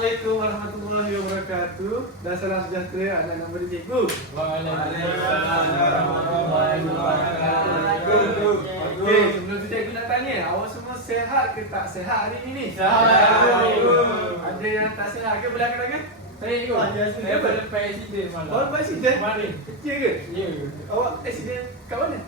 Assalamualaikum warahmatullahi wabarakatuh dan salam sejahtera anak-anak murid cikgu. Waalaikumsalam warahmatullahi wabarakatuh. Okey, sebelum tu cikgu nak tanya, awak semua sihat ke tak sihat hari ni? Sihat. Ada yang tak sihat ke? Boleh angkat tangan? Saya ikut. Saya berlepas accident malam. Awak lepas accident? Kemarin. Kecil ke? Ya. Awak accident kat mana?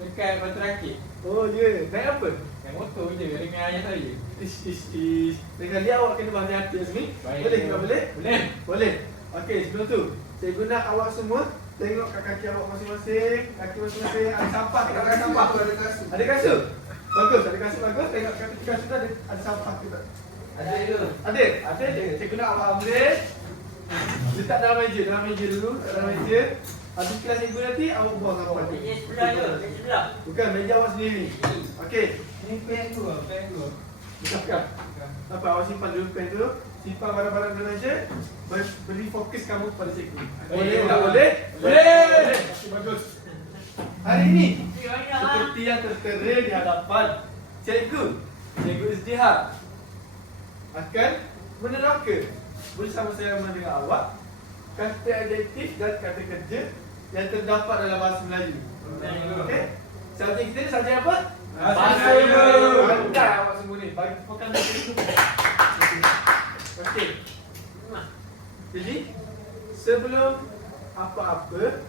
Dekat Batu Rakit. Oh ya, naik apa? Naik motor je dengan ayah saya. Ish. Dengan dia awak kena berhati-hati sini. Baik. Boleh ke boleh? Boleh. Boleh. Okey, sebelum tu cikgu nak awak semua tengok kat kaki awak masing-masing. Kaki masing-masing ada sampah ke tak ada sampah? Ada kasut. Ada kasut? Bagus, ada kasut bagus. Tengok kat kaki kasut tu ada sampah ke tak? Ada itu. Ada? Ada je. Cikgu nak awak ambil. Letak dalam meja dulu, dalam meja. Habis kelas cikgu nanti awak buang sampah tu. Sebelah. Bukan meja awak sendiri. Okey. Ini pen tu, pen tu. Bukan. Apa awak simpan dulu pen tu. Simpan barang-barang dalam meja. Beri fokus kamu kepada cikgu. Boleh tak boleh? Boleh. Okey, bagus. Hari ini seperti yang tertera di hadapan cikgu Izdihar akan menerangkan bersama saya dengan awak kata adjektif dan kata kerja yang terdapat dalam bahasa Melayu. Okey? Subjek kita ni subjek apa? Bahasa Melayu. Pandai awak semua ni. Bagi fokus cikgu. Okey. Jadi sebelum apa-apa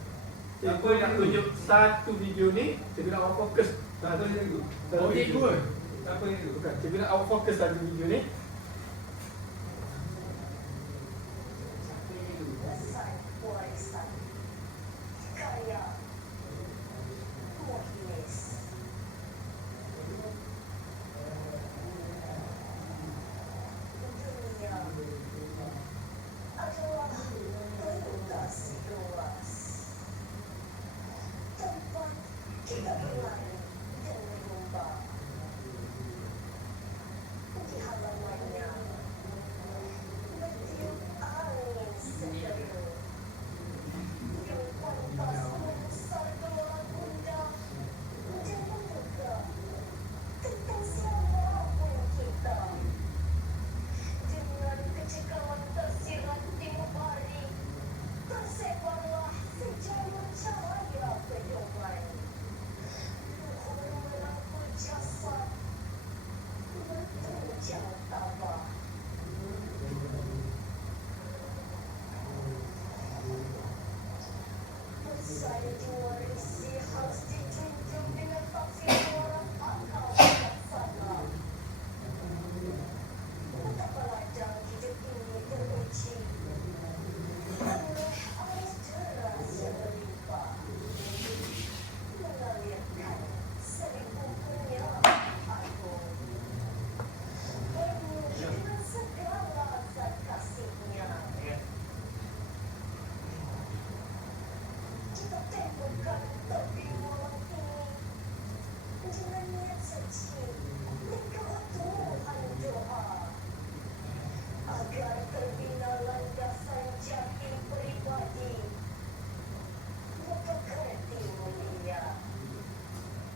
cikgu nak tunjuk satu video ni, cikgu nak awak fokus. Satu cikgu. Oh, cikgu. Apa itu? Bukan. Cikgu nak awak fokus satu video ni.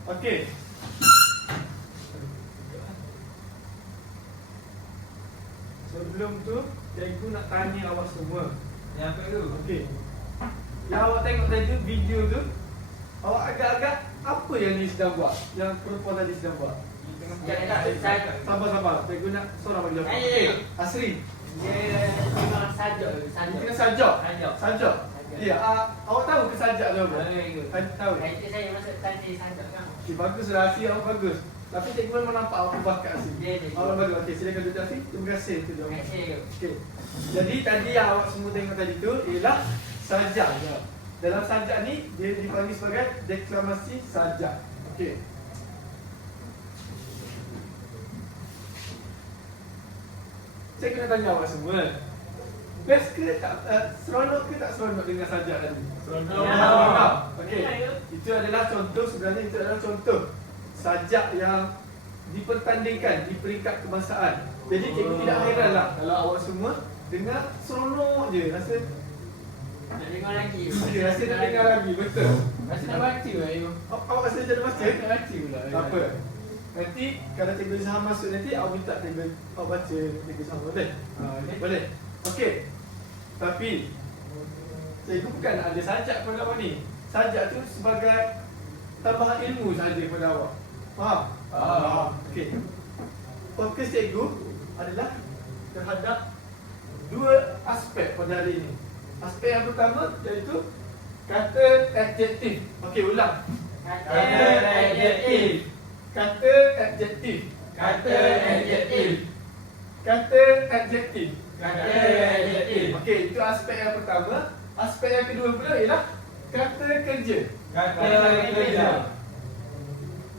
Okey. Sebelum tu, cikgu nak tanya awak semua. Yang apa tu? Okey. Yang awak tengok tadi video tu, awak agak-agak apa yang ni sedang buat? Yang perempuan tadi sedang buat? Sabar. Cikgu nak seorang bagi jawab. Okey. Asri. Dia memang sajak. Dia kena sajak. Ya, awak tahu ke sajak tu apa? Tahu. Saya masuk tadi sajak kan. Okey, bagus rahsia awak bagus. Tapi cikgu memang nampak awak bakat Asri. Ya. Awak bagus. Okey, silakan duduk Asri. Terima kasih tu jawapan. Terima Okey. Jadi tadi yang awak semua tengok tadi tu ialah sajak. Dalam sajak ni dia dipanggil sebagai deklamasi sajak. Okey. Saya kena tanya awak semua. Best ke tak seronok ke tak seronok dengan sajak tadi? Seronok. Okey. Itu adalah contoh, sebenarnya itu adalah contoh sajak yang dipertandingkan di peringkat kebangsaan. Jadi cikgu tidak heranlah kalau awak semua dengar seronok je, rasa Nak dengar lagi. rasa nak dengar lagi, betul. Rasa nak baca lah you. Awak rasa jadi baca? Nak baca pula. Tak apa. Nanti kalau Cikgu Izham masuk nanti, awak minta Cikgu awak baca Cikgu Izham, boleh? Boleh? Okey. Tapi Cikgu bukan ada sajak kepada awak ni. Sajak tu sebagai tambahan ilmu sahaja kepada awak. Faham? Okey. Fokus Cikgu adalah terhadap dua aspek pada hari ini. Aspek yang pertama iaitu kata adjektif. Okey, ulang. Kata adjektif. Kata adjektif. Kata adjektif. Kata adjektif. Kata adjektif. Okey, itu aspek yang pertama. Aspek yang kedua pula ialah kata kerja. Kata kerja.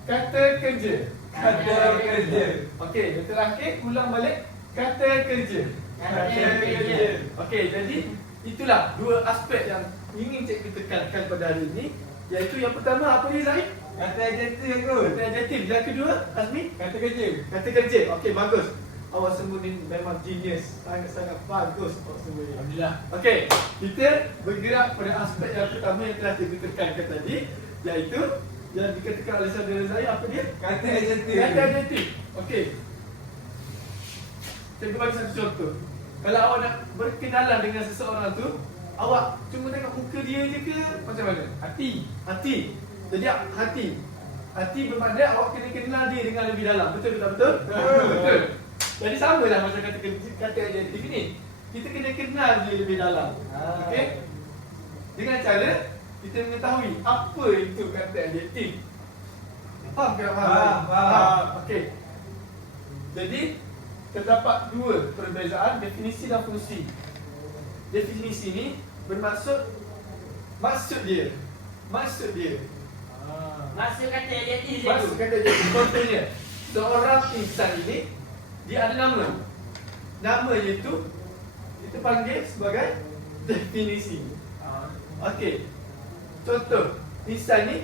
Kata kerja. Kata kerja. Okey, yang terakhir ulang balik kata kerja. Kata kerja. Okey, jadi itulah dua aspek yang ingin cikgu tekankan pada hari ini, iaitu yang pertama apa dia Zahid? Kata adjektif kot. Kata adjektif. Yang kedua, Azmi? Kata kerja. Kata kerja. Okey, bagus. Awak semua ni memang genius. Sangat-sangat bagus awak semua ni. Alhamdulillah. Okey, kita bergerak pada aspek yang pertama yang telah cikgu tekankan tadi, iaitu yang dikatakan oleh saudara Zahid, apa dia? Kata adjektif. Kata adjektif. Okey. Cikgu bagi satu contoh. Kalau awak nak berkenalan dengan seseorang tu, awak cuma tengok muka dia je ke macam mana? Hati. Hati. Jadi hati. Hati bermakna awak kena kenal dia dengan lebih dalam. Betul tak betul? Betul. Jadi sama lah macam kata adjektif ni. Kita kena kenal dia lebih dalam. Okey? Dengan cara kita mengetahui apa itu kata adjektif. Faham ke tak faham? Faham. Okey. Jadi terdapat dua perbezaan definisi dan fungsi. Definisi ni bermaksud maksud dia. Maksud dia. Maksud kata adjektif Maksud cikgu. kata adjektif. Contohnya, seorang insan ini dia ada nama. Nama itu kita panggil sebagai definisi. Okey. Contoh, insan ni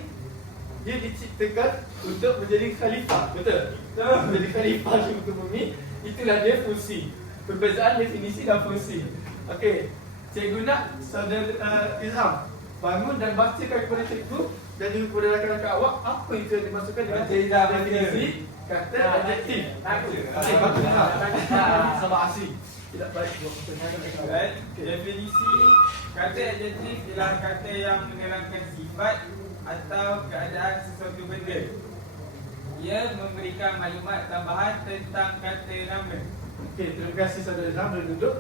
dia diciptakan untuk menjadi khalifah. Betul? Menjadi khalifah di muka bumi. Itulah dia fungsi. Perbezaan definisi dan fungsi. Okey. Cikgu nak saudara Izham bangun dan bacakan kepada cikgu dan juga kepada rakan-rakan awak apa itu yang dimaksudkan dengan Baca Izham, definisi kata adjektif. Bagus. Okey, bagus Izham. Sabar asli. Tidak baik buat Baik. Definisi kata adjektif ialah kata yang menerangkan sifat atau keadaan sesuatu benda. Ia memberikan maklumat tambahan tentang kata nama. Okey, terima kasih saudara Izham, boleh duduk.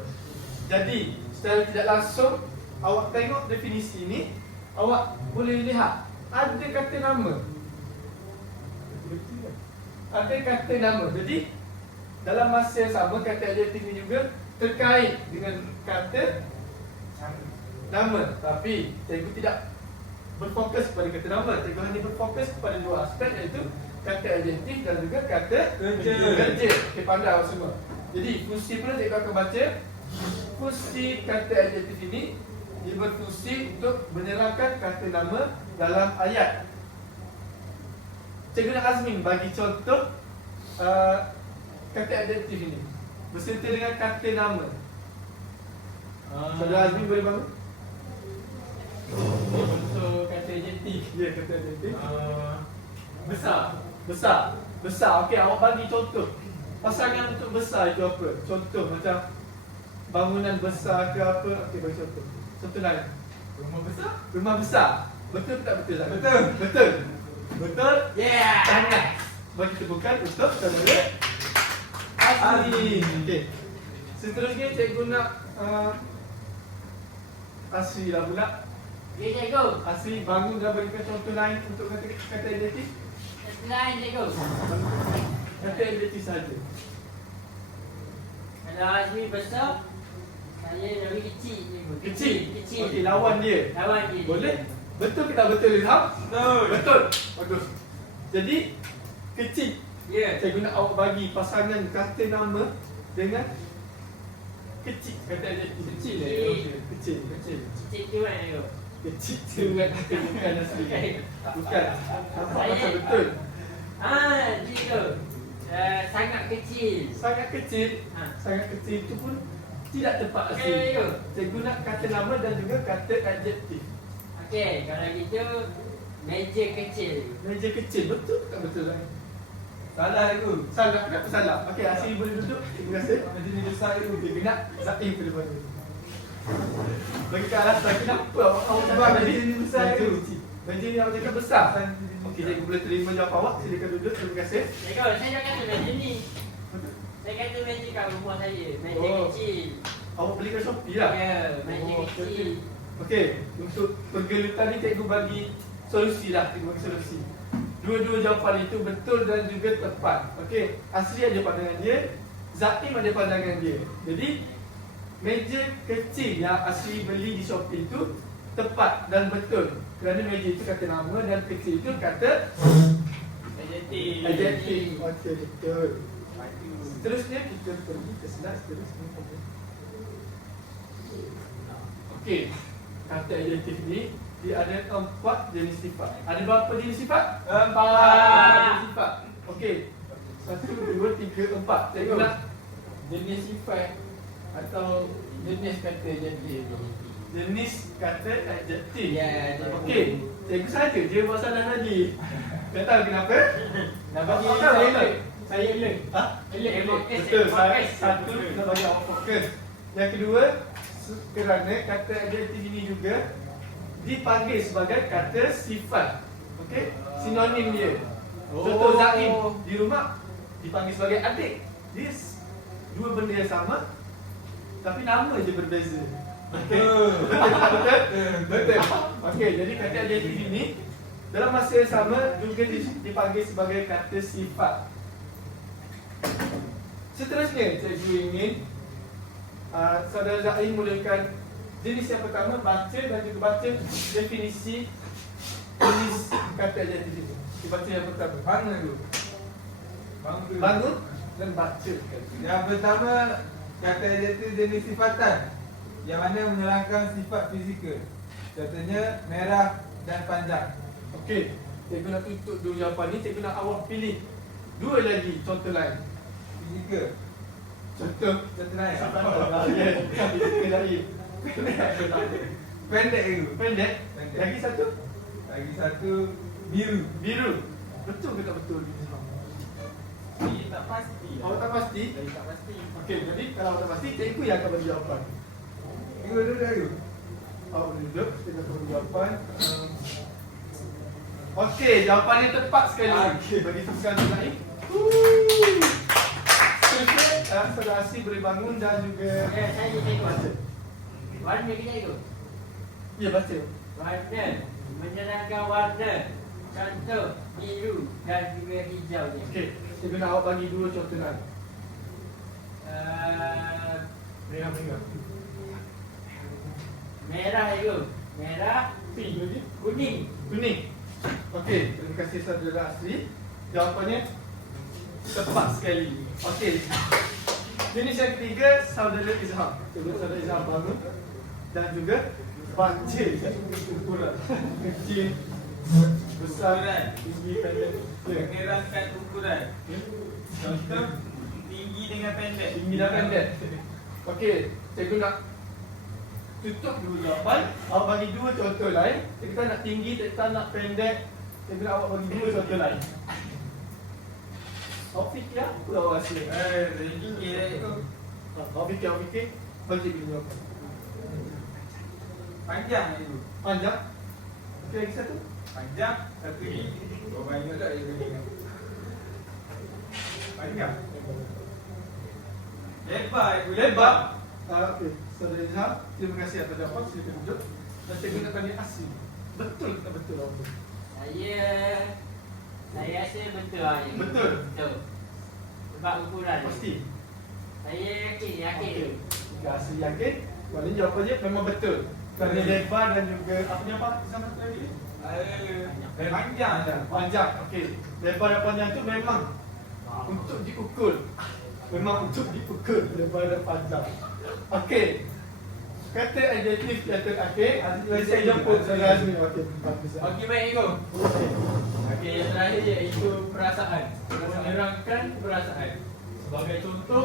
Jadi, secara tidak langsung awak tengok definisi ini, awak boleh lihat ada kata nama. Ada kata nama. Jadi, dalam masa yang sama kata adjektif ini juga terkait dengan kata nama. Tapi cikgu tidak berfokus pada kata nama. Cikgu hanya berfokus pada dua aspek, iaitu kata adjektif dan juga kata Kerja. Kerja. Okey, pandai awak semua. Jadi fungsi pula cikgu akan baca. Fungsi kata adjektif ini dia berfungsi untuk menerangkan kata nama dalam ayat. Cikgu nak Azmin bagi contoh kata adjektif ini berserta dengan kata nama. Saudara Azmin boleh bangun? Contoh kata adjektif. Ya, kata adjektif. Besar. Besar. Besar. Okey, awak bagi contoh. Pasangan untuk besar itu apa? Contoh macam bangunan besar ke apa? Okey, bagi contoh. Contoh lain. Rumah besar. Rumah besar. Betul tak betul? Zahid? Betul. Betul. Betul. Yeah. Sangat. Bagi tepukan untuk saudara Asli. Okey. Seterusnya cikgu nak Asli lah pula. Ya cikgu. Asli bangun dan berikan contoh lain untuk kata adjektif. Lain cikgu. Kata adjektif saja. Kalau Azmi besar, saya lebih kecil cikgu. Kecil. Kecil. Okey, lawan dia. Lawan dia. Boleh? Betul ke tak betul, Izham? Betul. Betul. Bagus. Jadi kecil. Ya. Saya guna awak bagi pasangan kata nama dengan kecil. Kata adjektif kecil. Kecil. Kecil. Kecil. Kecil tu kan cikgu. Kecil sangat. Bukan asli. Bukan. Nampak Saya- macam betul. Cikgu. Sangat kecil. Sangat kecil. Ha. Sangat kecil itu pun tidak tepat Okey, asli. cikgu. Saya guna kata nama dan juga kata adjektif. Okey, kalau gitu meja kecil. Meja kecil. Betul tak betul lah? Salah aku. Salah, kenapa salah? Okey, Asri boleh duduk. Terima kasih. Macam ni besar aku. Okey, nak Zaim pada mana? Bagi ke alasan kenapa awak Sebab cakap meja ni besar meja tu. kecil. Meja ni awak cakap besar. Okey, cikgu boleh terima jawapan awak. Silakan duduk. Terima kasih. Cikgu, saya dah kata meja ni. Saya kata meja kat rumah saya. Meja Oh. kecil. Awak beli kat Shopee lah. Ya, meja Oh, kecil. Okey, untuk pergelutan ni cikgu bagi solusi lah. Cikgu bagi solusi. Dua-dua jawapan itu betul dan juga tepat. Okey, Asri ada pandangan dia, Zaim ada pandangan dia. Jadi meja kecil yang Asri beli di Shopee itu tepat dan betul. Kerana meja itu kata nama dan kecil itu kata Adjektif. adjektif. Okey, betul. Seterusnya kita pergi ke slide seterusnya. Okey, kata adjektif ni dia ada 4 jenis sifat. Ada berapa jenis sifat? 4 jenis sifat. Okey. 1, 2, 3, 4. Cikgu nak jenis sifat atau jenis kata adjektif. Jenis kata adjektif. Ya, adjektif. Okey. Cikgu saja je buat salah tadi. Tak tahu kenapa? Nak bagi Awak saya tahu, alert. tak? Saya alert. Ha? Alert, alert. Betul. Fokus. Satu kita bagi awak fokus. Yang kedua, kerana kata adjektif ini juga dipanggil sebagai kata sifat. Okey? Sinonim dia. Contoh Zaim di rumah dipanggil sebagai adik. Dia dua benda yang sama tapi nama je berbeza. Okey. Betul. Betul. Okey, jadi kata adjektif ini dalam masa yang sama juga dipanggil sebagai kata sifat. Seterusnya, cikgu ingin saudara Zaim mulakan jenis yang pertama, baca dan juga baca definisi jenis kata adjektif itu. Dibaca yang pertama. Bangun dulu. Bangun dulu. Bangun dan baca. Yang pertama, kata adjektif jenis sifatan yang mana menerangkan sifat fizikal. Contohnya merah dan panjang. Okey, cikgu nak tutup dulu jawapan ni. Cikgu nak awak pilih dua lagi contoh lain. Fizikal. Contoh Contoh lain. Ya, fizikal Zaim. Pendek itu. Pendek. Pendek. Lagi satu Lagi satu biru. biru. Betul ke tak betul? Ini tak pasti. Awak tak pasti? Saya tak pasti. Okey, jadi kalau awak tak pasti, cikgu yang akan bagi jawapan. Tengok dulu dulu. Awak boleh duduk, kita akan bagi jawapan. Okey, jawapan yang tepat sekali. Okey. Bagi tepukan Zaim. Seterusnya, saudara Asri boleh bangun dan juga Saya cikgu. baca. Warna ke cikgu? Ya, baca. Warna. Menerangkan warna. Contoh biru dan juga hijau ni. Okey, cikgu nak awak bagi dua contoh lain. Beringat-beringat. Merah cikgu. Merah, Pink lagi. kuning. Kuning. Okey, terima kasih saudara Asri. Jawapannya tepat sekali. Okey. Jenis yang ketiga, saudara Izham. Cuba saudara Izham bangun dan juga baca ukuran kecil, besar, tinggi, pendek. Ya. Menerangkan ukuran. Contoh tinggi dengan pendek. Tinggi dan pendek. Okey, cikgu nak tutup dulu jawapan. Awak bagi dua contoh lain. Kita nak tinggi, kita nak pendek. Cikgu nak awak bagi dua contoh lain. Awak fikir apa awak rasa? Tinggi lah itu. Awak fikir. Bagi cikgu jawapan. Panjang itu. Panjang. Okey, lagi satu. Panjang satu gigi. Oh banyak tak itu gigi. Panjang. Lebar itu. Lebar. Okey, saudara Izham, terima kasih atas jawapan. Silakan duduk. Dan cikgu nak tanya Asri. Betul ke tak betul awak? Saya rasa betul lah cikgu. Betul? Betul. Sebab ukuran. Pasti. Saya yakin tu. Jika Asri yakin, maknanya jawapannya memang betul. Kerana lebar dan juga apa yang apa sama tadi? Panjang dah. Panjang. Okey. Lebar dan panjang tu memang untuk diukur. Memang untuk diukur lebar dan panjang. Okey. Kata adjektif yang terakhir, saya jemput saudara Azmi. Okey, bagus. Okey baik Ego. Okey. Okey, yang terakhir iaitu perasaan. Menerangkan perasaan. Sebagai contoh,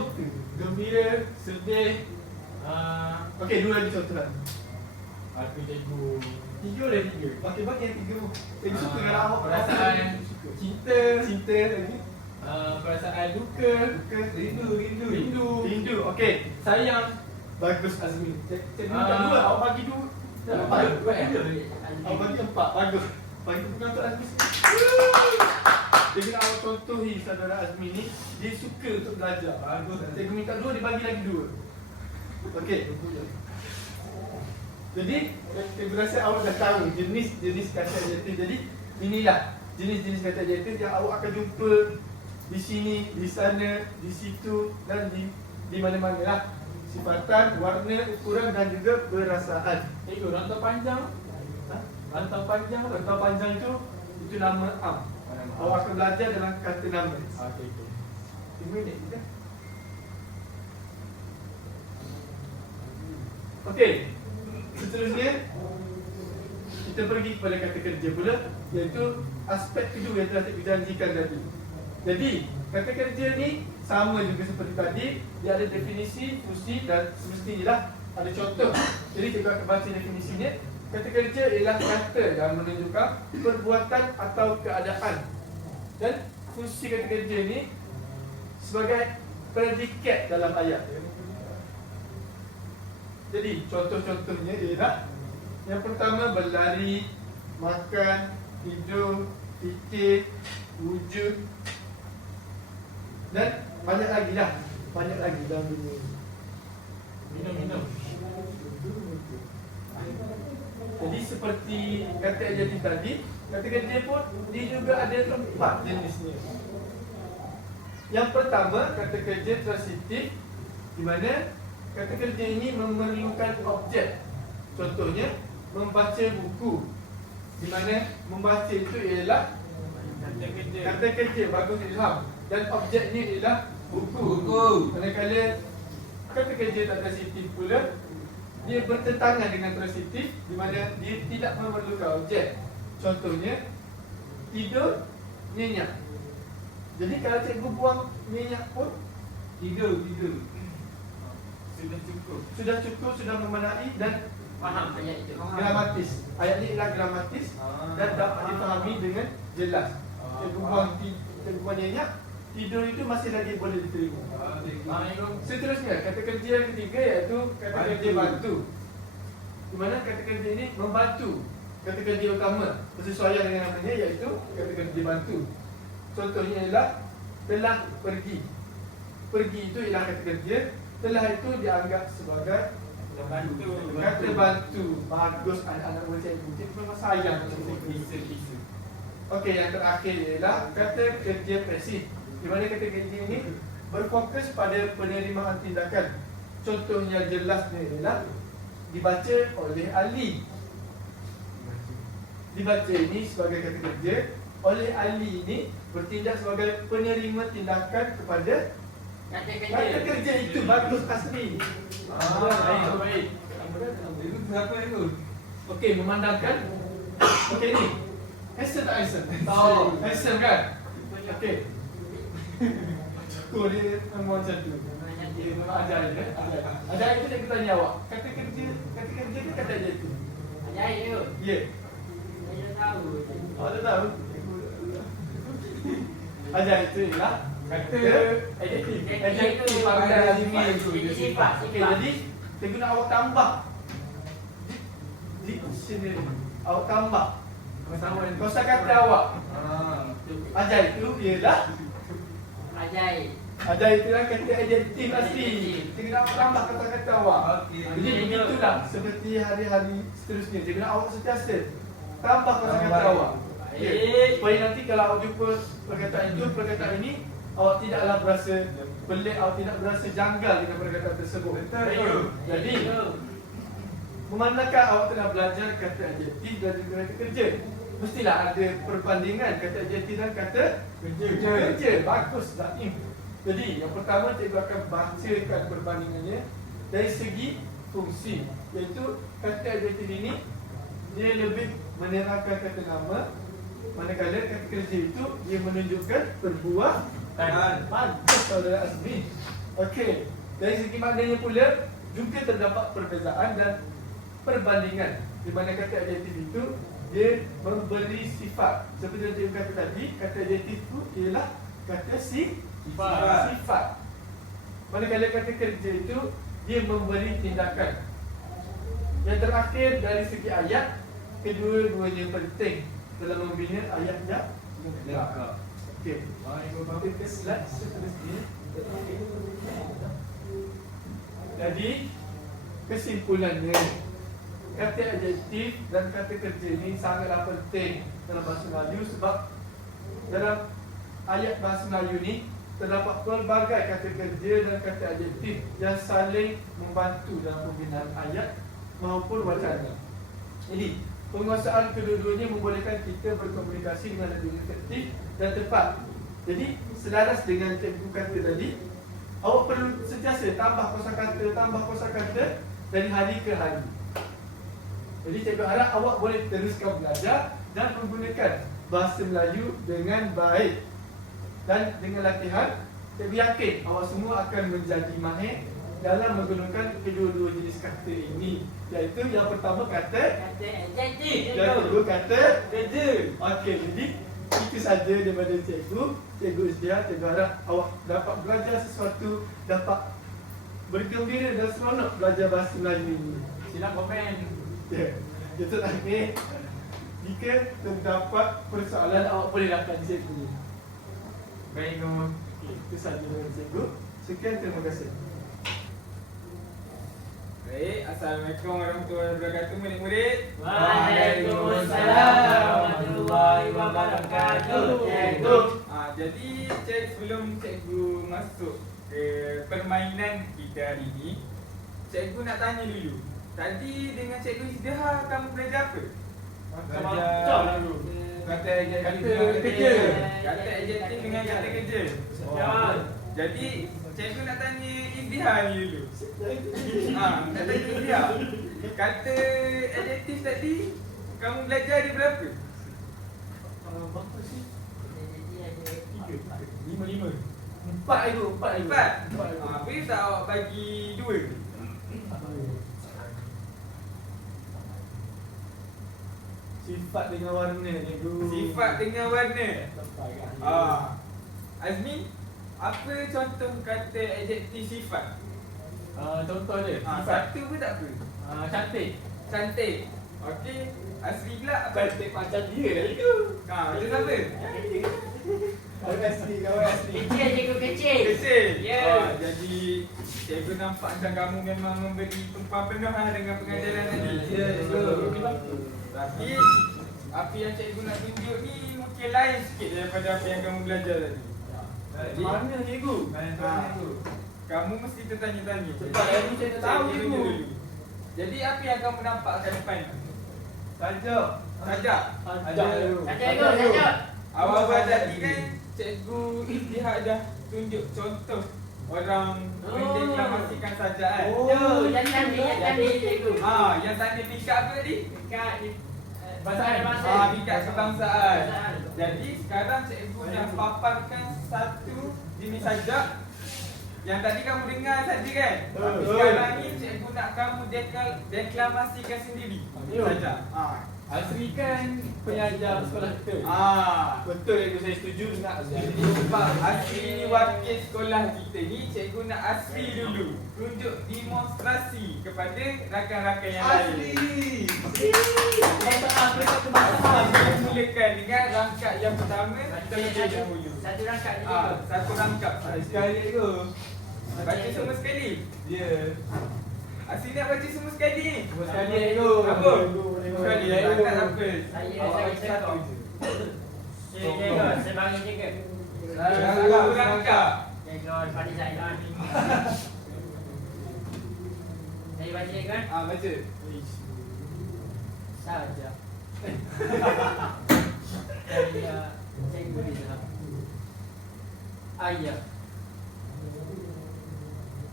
gembira, sedih, Okey, dua lagi contoh lagi. aku cikgu. Tiga lagi tiga. Okey, bagi yang tiga. Saya suka kalau awak Perasaan suka. cinta, Cinta lagi. Perasaan duka, rindu. Okey. sayang. Bagus Azmi. Cikgu minta dua, awak bagi dua. Awak bagi empat, bagus. Bagi penonton Azmi sini. Dia kena awak contohi saudara Azmi ni, dia suka untuk belajar. Bagus. Cikgu minta dua, dia bagi lagi dua. Okey. Jadi, cikgu rasa awak dah tahu jenis-jenis kata adjektif. Jadi, inilah jenis-jenis kata adjektif yang awak akan jumpa di sini, di sana, di situ dan di mana-mana lah. Sifatan, warna, ukuran dan juga perasaan. Cikgu, rantau panjang. Ha? Rantau panjang. Rantau panjang itu nama am. Awak akan belajar dalam kata nama. Okey. 5 minit je. Okey. Seterusnya kita pergi kepada kata kerja pula, iaitu aspek kedua yang telah kita janjikan tadi. Jadi, kata kerja ni sama juga seperti tadi, dia ada definisi, fungsi dan semestinya lah ada contoh. Jadi cikgu akan baca definisinya. Kata kerja ialah kata yang menunjukkan perbuatan atau keadaan. Dan fungsi kata kerja ni sebagai predikat dalam ayat. Jadi contoh-contohnya ialah yang pertama berlari, makan, tidur, fikir, wujud dan banyak lagi lah. Banyak lagi dalam dunia ini. Minum. Jadi seperti kata adjektif tadi, kata kerja pun dia juga ada empat jenisnya. Yang pertama, kata kerja transitif, di mana kata kerja ini memerlukan objek. Contohnya, membaca buku, di mana membaca itu ialah kata kerja bagus ilham, dan objeknya ialah buku. Manakala kata kerja tak transitif pula, dia bertentangan dengan transitif, di mana dia tidak memerlukan objek. Contohnya, tidur, nyenyak. Jadi kalau cikgu buang nyenyak pun Tidur. sudah cukup, sudah memenai dan Faham ayat itu. gramatis. Ayat ini ialah gramatis dan dapat dipahami dengan jelas. Cikgu buang nyenyak, tidur itu masih lagi boleh diterima. Seterusnya, kata kerja yang ketiga iaitu kata kerja bantu. Di mana kata kerja ini membantu kata kerja utama bersesuaian dengan namanya, iaitu kata kerja bantu. Contohnya ialah telah pergi. Pergi itu ialah kata kerja, telah itu dianggap sebagai kata bantu. Bagus anak-anak cikgu. Cikgu memang sayang bisa. Okey, yang terakhir ialah kata kerja pasif. Di mana kata kerja ini berfokus pada penerimaan tindakan. Contoh yang jelasnya ialah dibaca oleh Ali. Dibaca ini sebagai kata kerja, oleh Ali ini bertindak sebagai penerima tindakan kepada kata kerja itu. Bagus asli. Baik. Berapa itu? Okey, memandangkan. Okey ni. Handsome tak handsome? Tahu. Handsome kan? Okey. Kau dia memang macam tu. Dia memang ajaib kan? Ajaib tu saya tanya awak. Kata kerja ke kata adjektif? Ajaib tu. Ya. Saya tahu. Awak tak tahu? Ajaib tu ialah kata adjektif. Adjektif panggilan lazimi. Sifat. Okey, jadi cikgu nak awak tambah dictionary. Awak tambah kosakata awak. Ajaib tu ialah Ajaib. Ajaib itu lah kata adjektif asli. Cikgu nak awak tambah kata-kata awak. Okey. Jadi begitulah seperti hari-hari seterusnya. Cikgu nak awak sentiasa tambah kata-kata awak. Ya. Supaya nanti kalau awak jumpa perkataan itu, perkataan ini, awak tidaklah berasa pelik, awak tidak berasa janggal dengan perkataan tersebut. Betul. Jadi memandangkan awak tengah belajar kata adjektif dan juga kata kerja, mestilah ada perbandingan kata adjektif dan kata kerja. Bagus Zaim. Jadi yang pertama cikgu akan bacakan perbandingannya dari segi fungsi, iaitu kata adjektif ini dia lebih menerangkan kata nama, manakala kata kerja itu dia menunjukkan perbuatan. Bagus saudara Azmi. Okey, dari segi maknanya pula juga terdapat perbezaan dan perbandingan, di mana kata adjektif itu dia memberi sifat. Seperti yang cikgu kata tadi, kata adjektif itu ialah kata Sifat. sifat. Manakala kata kerja itu dia memberi tindakan. Yang terakhir dari segi ayat, kedua-duanya penting dalam membina ayat yang lengkap. Okey. Kita ke slide seterusnya. Jadi kesimpulannya, kata adjektif dan kata kerja ini sangatlah penting dalam bahasa Melayu sebab dalam ayat bahasa Melayu ni terdapat pelbagai kata kerja dan kata adjektif yang saling membantu dalam pembinaan ayat maupun wacana. Jadi, penguasaan kedua-duanya membolehkan kita berkomunikasi dengan lebih efektif dan tepat. Jadi, selaras dengan cikgu kata tadi, awak perlu sentiasa tambah kosakata dari hari ke hari. Jadi, cikgu harap awak boleh teruskan belajar dan menggunakan bahasa Melayu dengan baik. Dan dengan latihan, cikgu yakin awak semua akan menjadi mahir dalam menggunakan kedua-dua jenis kata ini. Iaitu yang pertama kata, Kata adjektif. yang kedua kata Kerja. okey, jadi itu saja daripada cikgu. Cikgu Izdia, cikgu harap awak dapat belajar sesuatu, dapat bergembira dan seronok belajar bahasa Melayu ini. Sila komen. Ya, itu terakhir. Jika terdapat persoalan, awak boleh lakukan cikgu. Baik, Guru. Okey, itu saja daripada cikgu. Sekian, terima kasih. Baik, Assalamualaikum warahmatullahi wabarakatuh murid-murid. Waalaikumsalam warahmatullahi wabarakatuh. Cikgu. Jadi sebelum cikgu masuk ke permainan kita hari ini, cikgu nak tanya dulu. Tadi dengan cikgu Izdiha kamu belajar apa? Macam dulu. Kata adjektif Kata kerja. Kata adjektif dengan kata kerja. Jawab. Jadi cikgu nak tanya Izdiha ni dulu. Nak tanya Izdiha. Kata adjektif tadi kamu belajar di berapa? Berapa sih? Lima. Empat itu. Empat. Boleh tak awak bagi dua? Sifat dengan warna cikgu. Sifat dengan warna. Azmi, apa contoh kata adjektif sifat? Contoh dia. Satu pun tak apa. Cantik. Cantik. Okey. Asri pula apa? Cantik macam dia dah itu. Itu siapa? Kawan asli. Kecil, cikgu kecil. Kecil. Ya. Jadi cikgu nampak macam kamu memang memberi tumpuan penuh dengan pengajaran tadi. Ya, cikgu. Tapi apa yang cikgu nak tunjuk ni mungkin lain sikit daripada apa yang kamu belajar tadi. Jadi Mana cikgu? kamu mesti tertanya-tanya. Cepat, aku tak tahu, Cikgu cikgu. dulu. Jadi apa yang kamu nampak kat depan? Sajak. Sajak. Sajak. Awal-awal tadi kan cikgu Izdiha dah tunjuk contoh orang mendeklamasikan sajak kan. Yang tadi cikgu. Yang tanya tingkat apa tadi? Dekat ni. Bahasa. Tingkat kebangsaan. Jadi sekarang cikgu nak paparkan satu jenis sajak yang tadi kamu dengar tadi kan. Tapi sekarang ni cikgu nak kamu deklamasikan sendiri sajak. Asri kan pengajar sekolah kita. Betul cikgu, saya setuju dengan Azmi. Sebab Asri ni wakil sekolah kita ni, cikgu nak Asri dulu tunjuk demonstrasi kepada rakan-rakan yang lain. Kita mulakan dengan rangkap yang pertama terlebih dahulu. Satu rangkap ni. Satu rangkap sahaja. Sekali cikgu. Baca semua sekali. Ya. Asri nak baca semua sekali ni. Semua sekali cikgu. Apa? Sekali Tak cikgu. tak apa. Saya Awak satu satu je. je. Cikgu, saya bangun cikgu. Satu rangkap. Cikgu, Fadil Zaidan. Saya baca cikgu kan? Baca. Saja. Saya cikgu Izham. Ayah.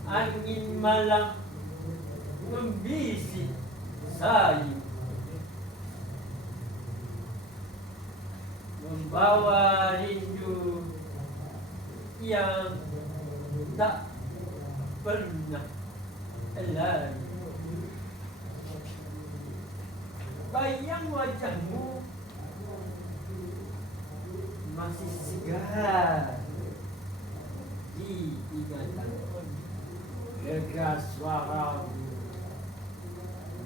Angin malam membisik sayu, membawa rindu yang tak pernah lalu. Bayang wajahmu masih segar di ingatan. Gegar suaramu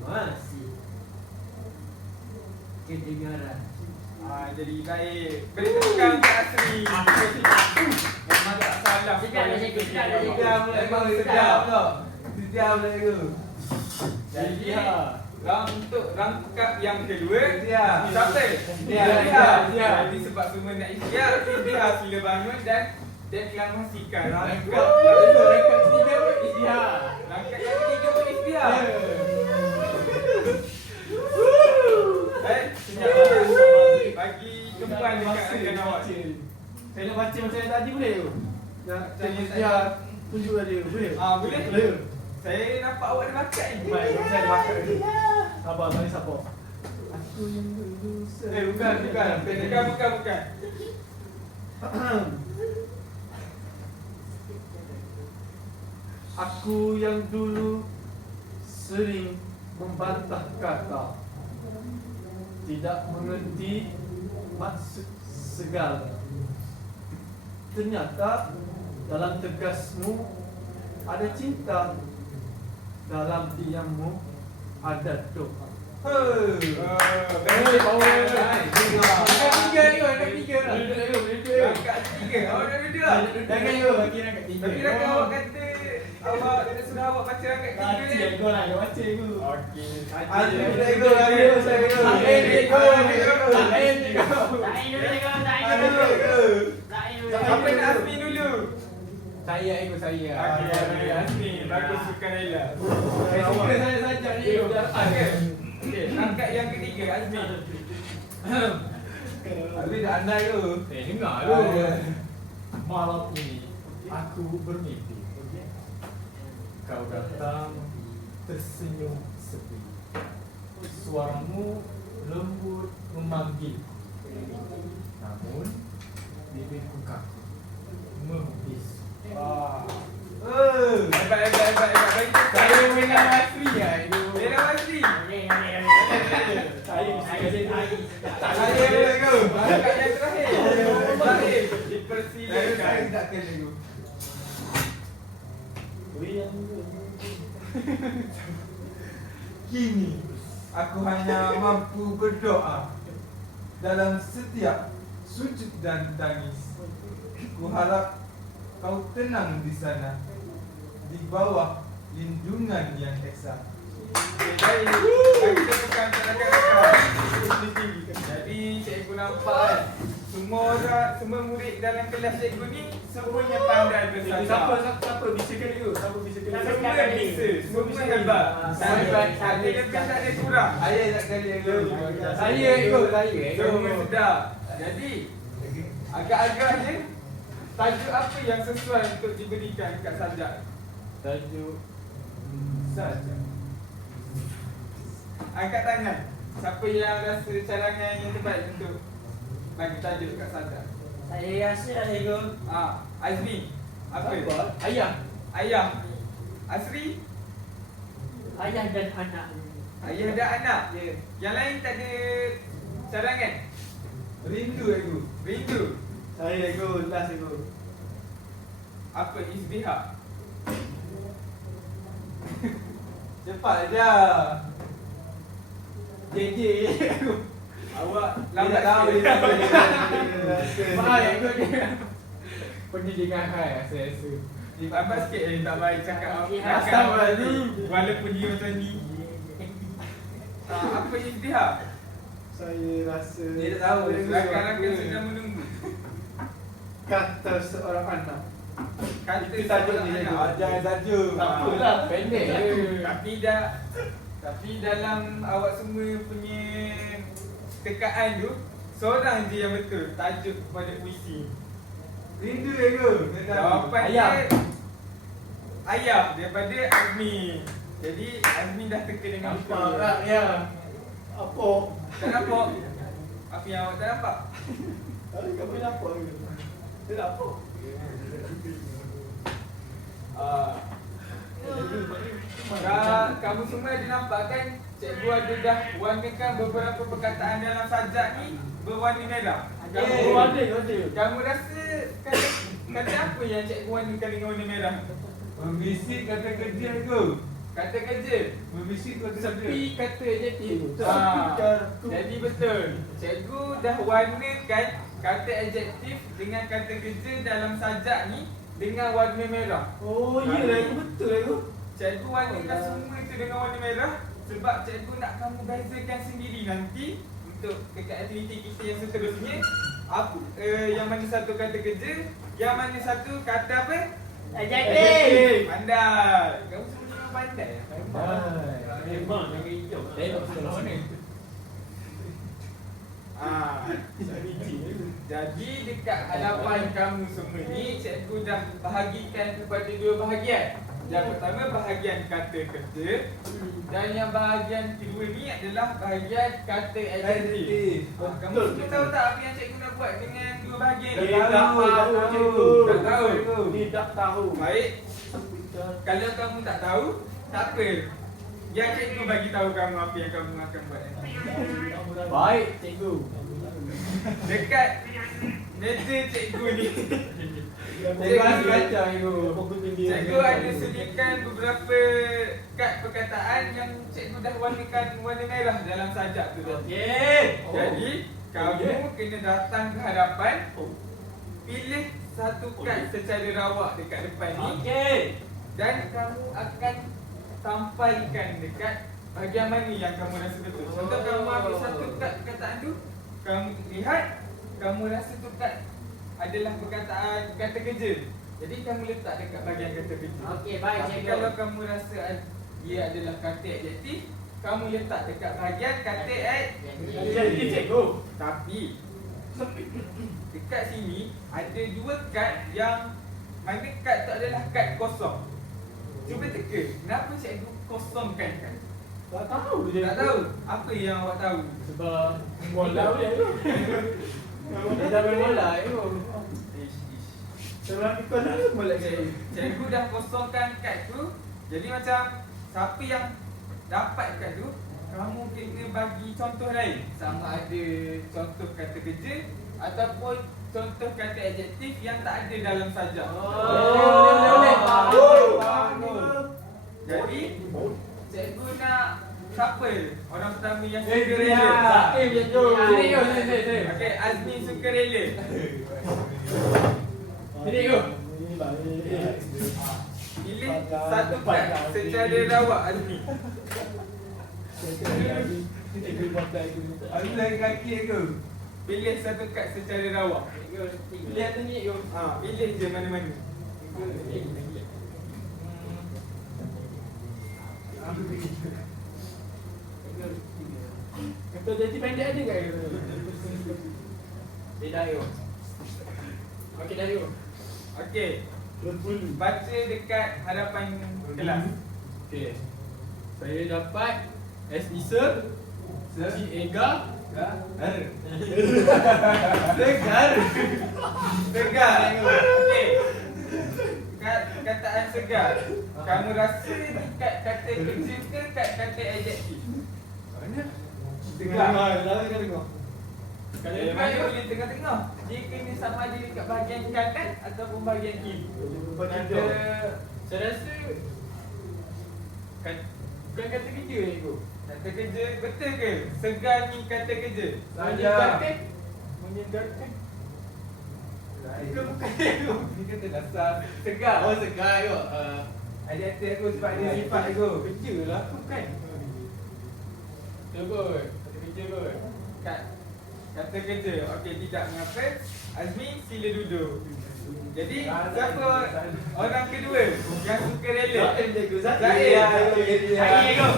masih kedengaran. Jadi baik. Beri tepukan untuk Asri. Memang tak salah. Sedap dah cikgu, sedap dah cikgu. Memang sedap. Sejam lah itu. Jadi untuk rangkap yang kedua, Ya. siapa? Ya. Jadi sebab semua nak ikhtiar, dia sila bangun dan deklarasikan rangkap. Rekod ketiga pun ikhtiar. Rangkap yang ketiga pun ikhtiar. Bagi tumpuan dekat rakan awak. Saya nak baca macam yang tadi boleh ke? Yang ikhtiar tunjuk dia boleh? Boleh? Boleh. Saya nampak awak ada bakat ni. Baik, saya ada bakat ni. Sabar, tadi siapa? Aku yang dulu Bukan. Aku yang dulu sering membantah kata, tidak mengerti maksud segala. Ternyata dalam tegasmu ada cinta, dalam diammu ada doa. Rangkap ketiga. Awak dah duduk lah. Jangan you bagi rangkap tiga. Tapi rakan awak kata awak sudah awak baca rangkap ketiga Baca ni. ego lah, baca ego. Okey. Siapa nak Asmi dulu? Saya ego saya. Okey, Asmi. Bagus Sukarela. Saya saja ni ego Okey, rangkap yang ketiga Asmi. Habis dah andai tu. Dengar Malam ini aku bermimpi. Kau datang tersenyum sepi. Suaramu lembut memanggil. Namun bibirku kaku membisu. Hebat. Saya mengenal Asri ya itu. Dia dah Asmi. Saya Saya dulu. Rangkap yang terakhir. Dipersilakan. takkan ego. Kini aku hanya mampu berdoa dalam setiap sujud dan tangis. Ku harap kau tenang di sana, di bawah lindungan yang esa. Baik. Bagi tepukan rakan-rakan. Jadi cikgu nampak kan, semua murid dalam kelas cikgu ni semuanya pandai bersama. Siapa bisakan ego? Siapa bisakan ego? Semua bisa, semua hebat. Tak ada lebih, tak ada kurang. Ayah nak kali ego. Saya ego, saya ego. Semua sedap. Jadi agak-agaknya tajuk apa yang sesuai untuk diberikan kat sajak? Tajuk Sajak. Angkat tangan. Siapa yang rasa cadangan yang terbaik untuk bagi tajuk kat sajak? Saya rasa ego Azmi. Apa? Ayah. Ayah. Asri. ayah dan anak. Ayah dan anak. Yang lain tak ada cadangan. Rindu ego. Rindu. Saya ego, last ego. Apa Izbihak? Cepat je. JJ. Awak Lambat lambat tahu sikit. dia. Baik ego dia. Pendidikan high saya rasa. Lambat sikit tak baik cakap. Astagfirullahaladzim. Walaupun dia macam ni. Apa Izbihak? Saya rasa Dia tak tahu. Rakan-rakan sedang menunggu. kata seorang anak. Kata Itu tajuk seorang dia, anak. Jangan saja. Tak apalah, pendek je. Tapi dalam awak semua punya tekaan tu, seorang je yang betul tajuk kepada puisi. Rindu ego. Jawapan Ayah. dia Ayah daripada Azmi. Jadi Azmi dah teka dengan Nampak tak ya? Apa? Tak nampak? Apa yang awak tak nampak? Kamu nampak ke? Dia nampak. Kamu semua ada nampak kan? Cikgu ada dah warnakan beberapa perkataan dalam sajak ni berwarna merah. Ada. Kamu rasa kan Kata apa yang cikgu warnakan dengan warna merah? Membisik kata kerja tu. Kata kerja. Membisik kata kerja. Sepi kata adjektif. Betul. Jadi betul. Cikgu dah warnakan kata adjektif dengan kata kerja dalam sajak ni dengan warna merah. Oh, iyalah, itu betul aku. Cikgu warnakan semua itu dengan warna merah sebab cikgu nak kamu bezakan sendiri nanti untuk dekat aktiviti kita yang seterusnya. Yang mana satu kata kerja, yang mana satu kata apa? Adjektif. Pandai. Kamu semua memang pandai. Memang yang hijau. Tengok sekolah mana. Jadi dekat hadapan kamu semua ni cikgu dah bahagikan kepada dua bahagian. Yang pertama bahagian kata kerja dan yang bahagian kedua ni adalah bahagian kata adjektif. Kamu semua tahu tak apa yang cikgu nak buat dengan dua bahagian ni? Tak tahu, cikgu. Tak tahu. Ni tak tahu. Baik. Kalau kamu tak tahu, tak apa. Yang cikgu bagi tahu kamu apa yang kamu akan buat nanti. Baik, cikgu. Dekat meja cikgu ni. Cikgu baca, cikgu. Cikgu ada sediakan beberapa kad perkataan yang cikgu dah warnakan warna merah dalam sajak tu. Okey. Jadi, kamu kena datang ke hadapan, pilih satu kad secara rawak dekat depan ni Okey. dan kamu akan sampaikan dekat bahagian mana yang kamu rasa betul. Contoh kamu ambil satu kad perkataan tu, kamu lihat, kamu rasa tu kad adalah perkataan kata kerja. Jadi kamu letak dekat bahagian kata kerja. Okey, baik, Tapi cikgu. kalau kamu rasa dia adalah kata adjektif, kamu letak dekat bahagian kata Jadi, cikgu. Tapi dekat sini ada dua kad yang mana kad tu adalah kad kosong. Cuba teka, kenapa cikgu kosongkan kad? Tak tahu je. Tak tahu. Apa yang awak tahu? Sebab bola boleh tu. Dia dah main bola tu. Sebab ikut dah bola saya. Cikgu dah kosongkan kad tu. Jadi macam siapa yang dapat kad tu, kamu kena bagi contoh lain. Sama ada contoh kata kerja ataupun contoh kata adjektif yang tak ada dalam sajak. Boleh. Jadi cikgu nak siapa orang pertama yang suka Dia. rela? Saim, cikgu. Sini, Sini, sini. Okey, Azmi suka rela. Sini, cikgu. Pilih satu kad secara rawak Azmi. Ambil kaki aku. Pilih satu kad secara rawak. Pilih atas ni, cikgu. Pilih je mana-mana. Ketua jadi pendek ada ke? Dia dah, cikgu. Okey, dah, cikgu. Okey, baca dekat hadapan kelas. Okey. Saya dapat S. Isa, C. Ega, Segar. Segar. Okey. Kataan segar. Kamu rasa ni kad kata kerja ke kad kata adjektif? Segar. Lalu kan tengok. Kalau mana boleh tengah-tengah. Dia kena sama ada dekat bahagian kanan ataupun bahagian kiri. Ada, saya rasa bukan kata kerja, cikgu. Kata kerja betul ke? Segar ni kata kerja. Menyendarkan. Menyendarkan. Itu bukan tu. Dia kata dasar segar. Oh, segar, cikgu. Adjektif aku sebab dia sifat aku. Kerja lah tu kan. Betul kot. Kata kerja kot. Kata kerja. Okey, tidak mengapa. Azmi, sila duduk. Jadi, siapa orang kedua yang suka rela? Zaim, cikgu. Zaim. Zaim. Hari tu.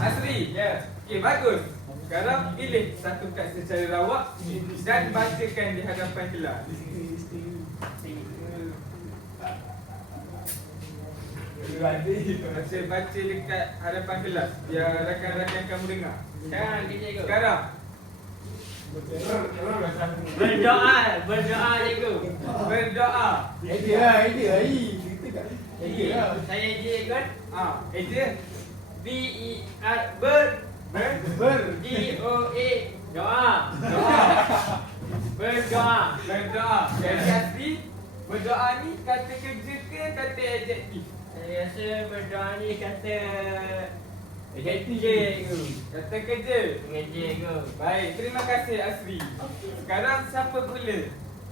Asri. Ya. Okey, bagus. Sekarang pilih satu kad secara rawak dan bacakan di hadapan kelas. Baca dekat hadapan kelas biar rakan-rakan kamu dengar. Sekarang kita ikut. Sekarang Berdoa, cikgu. berdoa. Idea lah, idea. Kita kat idea lah. Saya je ikut. Eja. B-E-R ber D-O-A doa. Berdoa. Berdoa. Jadi Asri Berdoa ni kata kerja ke kata adjektif? Saya rasa berdoa ni kata Adjektif. cikgu. Kata kerja. Cikgu. Baik, terima kasih Asri. Sekarang siapa pula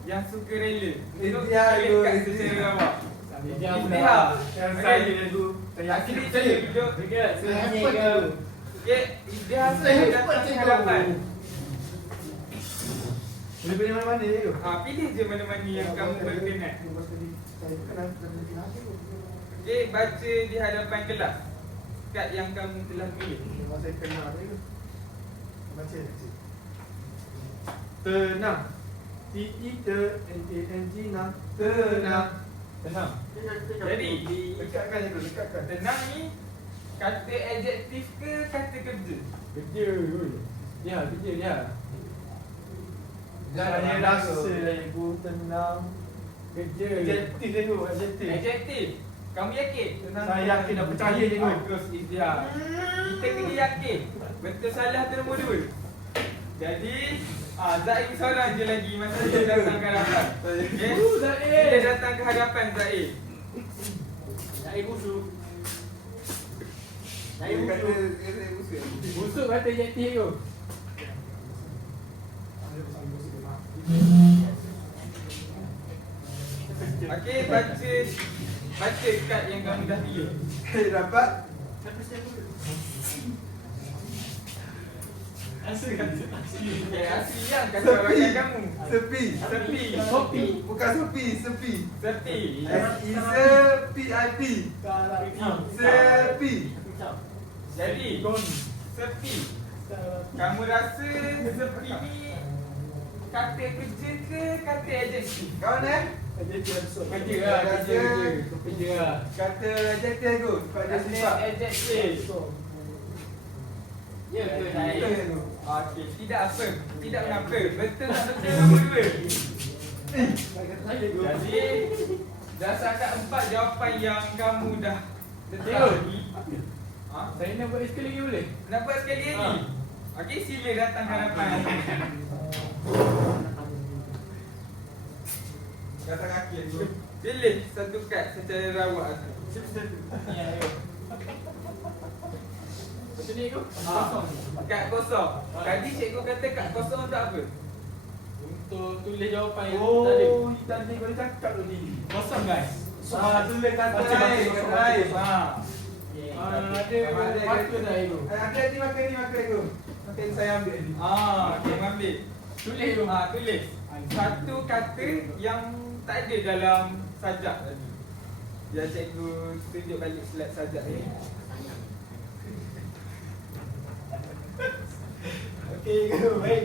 yang suka rela? Duduk Izdiha, lekat Izdiha. secara rawak. Izdiha pula. Izdiha. Yang Okey. saya cikgu. Saya yakin Asri percaya. sila duduk. Juga. Saya hebat Cikgu. cikgu. Okey, Izdiha Saya sudah hebat datang ke cikgu. hadapan. Boleh pilih mana-mana cikgu. Pilih je mana-mana yang kamu berkenan. Saya kenal kenal cikgu. Okey, baca di hadapan kelas. Kad yang kamu telah pilih. Memang saya kenal cikgu. Baca cikgu. Tenang. TENANG nak tenang. Tenang. Jadi, Dekatkan cikgu, dekatkan. tenang ni kata adjektif ke kata kerja? Kerja. Dia kerja dia. Saya rasa cikgu tenang. Kerja. Adjektif cikgu, adjektif. Adjektif. Kamu yakin? Saya yakin dan percaya cikgu. Bagus Izdiha. Kita kena yakin. Betul salah tu nombor 2. Jadi, Zaid seorang je lagi masa dia datang ke hadapan. Okey. Zaid. Dia datang ke hadapan Zaid. Saya busuk. Saya Dia kata busuk. Busuk kata adjektif tu. Okey, baca kad yang kamu dah pilih. Saya dapat Okey, asli yang kata rakan kamu. sepi. Sepi. Kopi. Bukan sepi, sepi. Sepi. S-E-P-I-P. Sepi. Jadi, sepi. Kamu rasa sepi ni kata kerja ke kata adjektif? Kawan Adjektif besar. Kerja lah, Kerja. Kerja lah. Kata adjektif tu sebab dia Kata sifat. adjektif. Ya ke Betul Zaid? tu. Okey, tidak apa. Tidak mengapa. Betul tak betul nombor 2. Jadi, berdasarkan 4 jawapan yang kamu dah letak Cikgu. ni. Saya nak buat sekali lagi boleh? Nak buat sekali lagi? Okey, sila datang ke hadapan. Kata kaki tu. Pilih satu kad secara rawak. Ya, ya. Macam ni tu? Kad kosong. Tadi cikgu kata kad kosong tak apa. Untuk tulis jawapan yang tak ada. Oh, tadi boleh cakap tadi. Kosong guys. Tulis kata Baca, lain, baca, kata baca. lain. Ya. Ada patut dah itu. Hati-hati makan tu. Makan saya ambil ni. Okey, ambil. Tulis tu. Tulis. Satu kata yang tak ada dalam sajak tadi. Biar cikgu tunjuk balik slide sajak ni. Okey, cikgu, baik.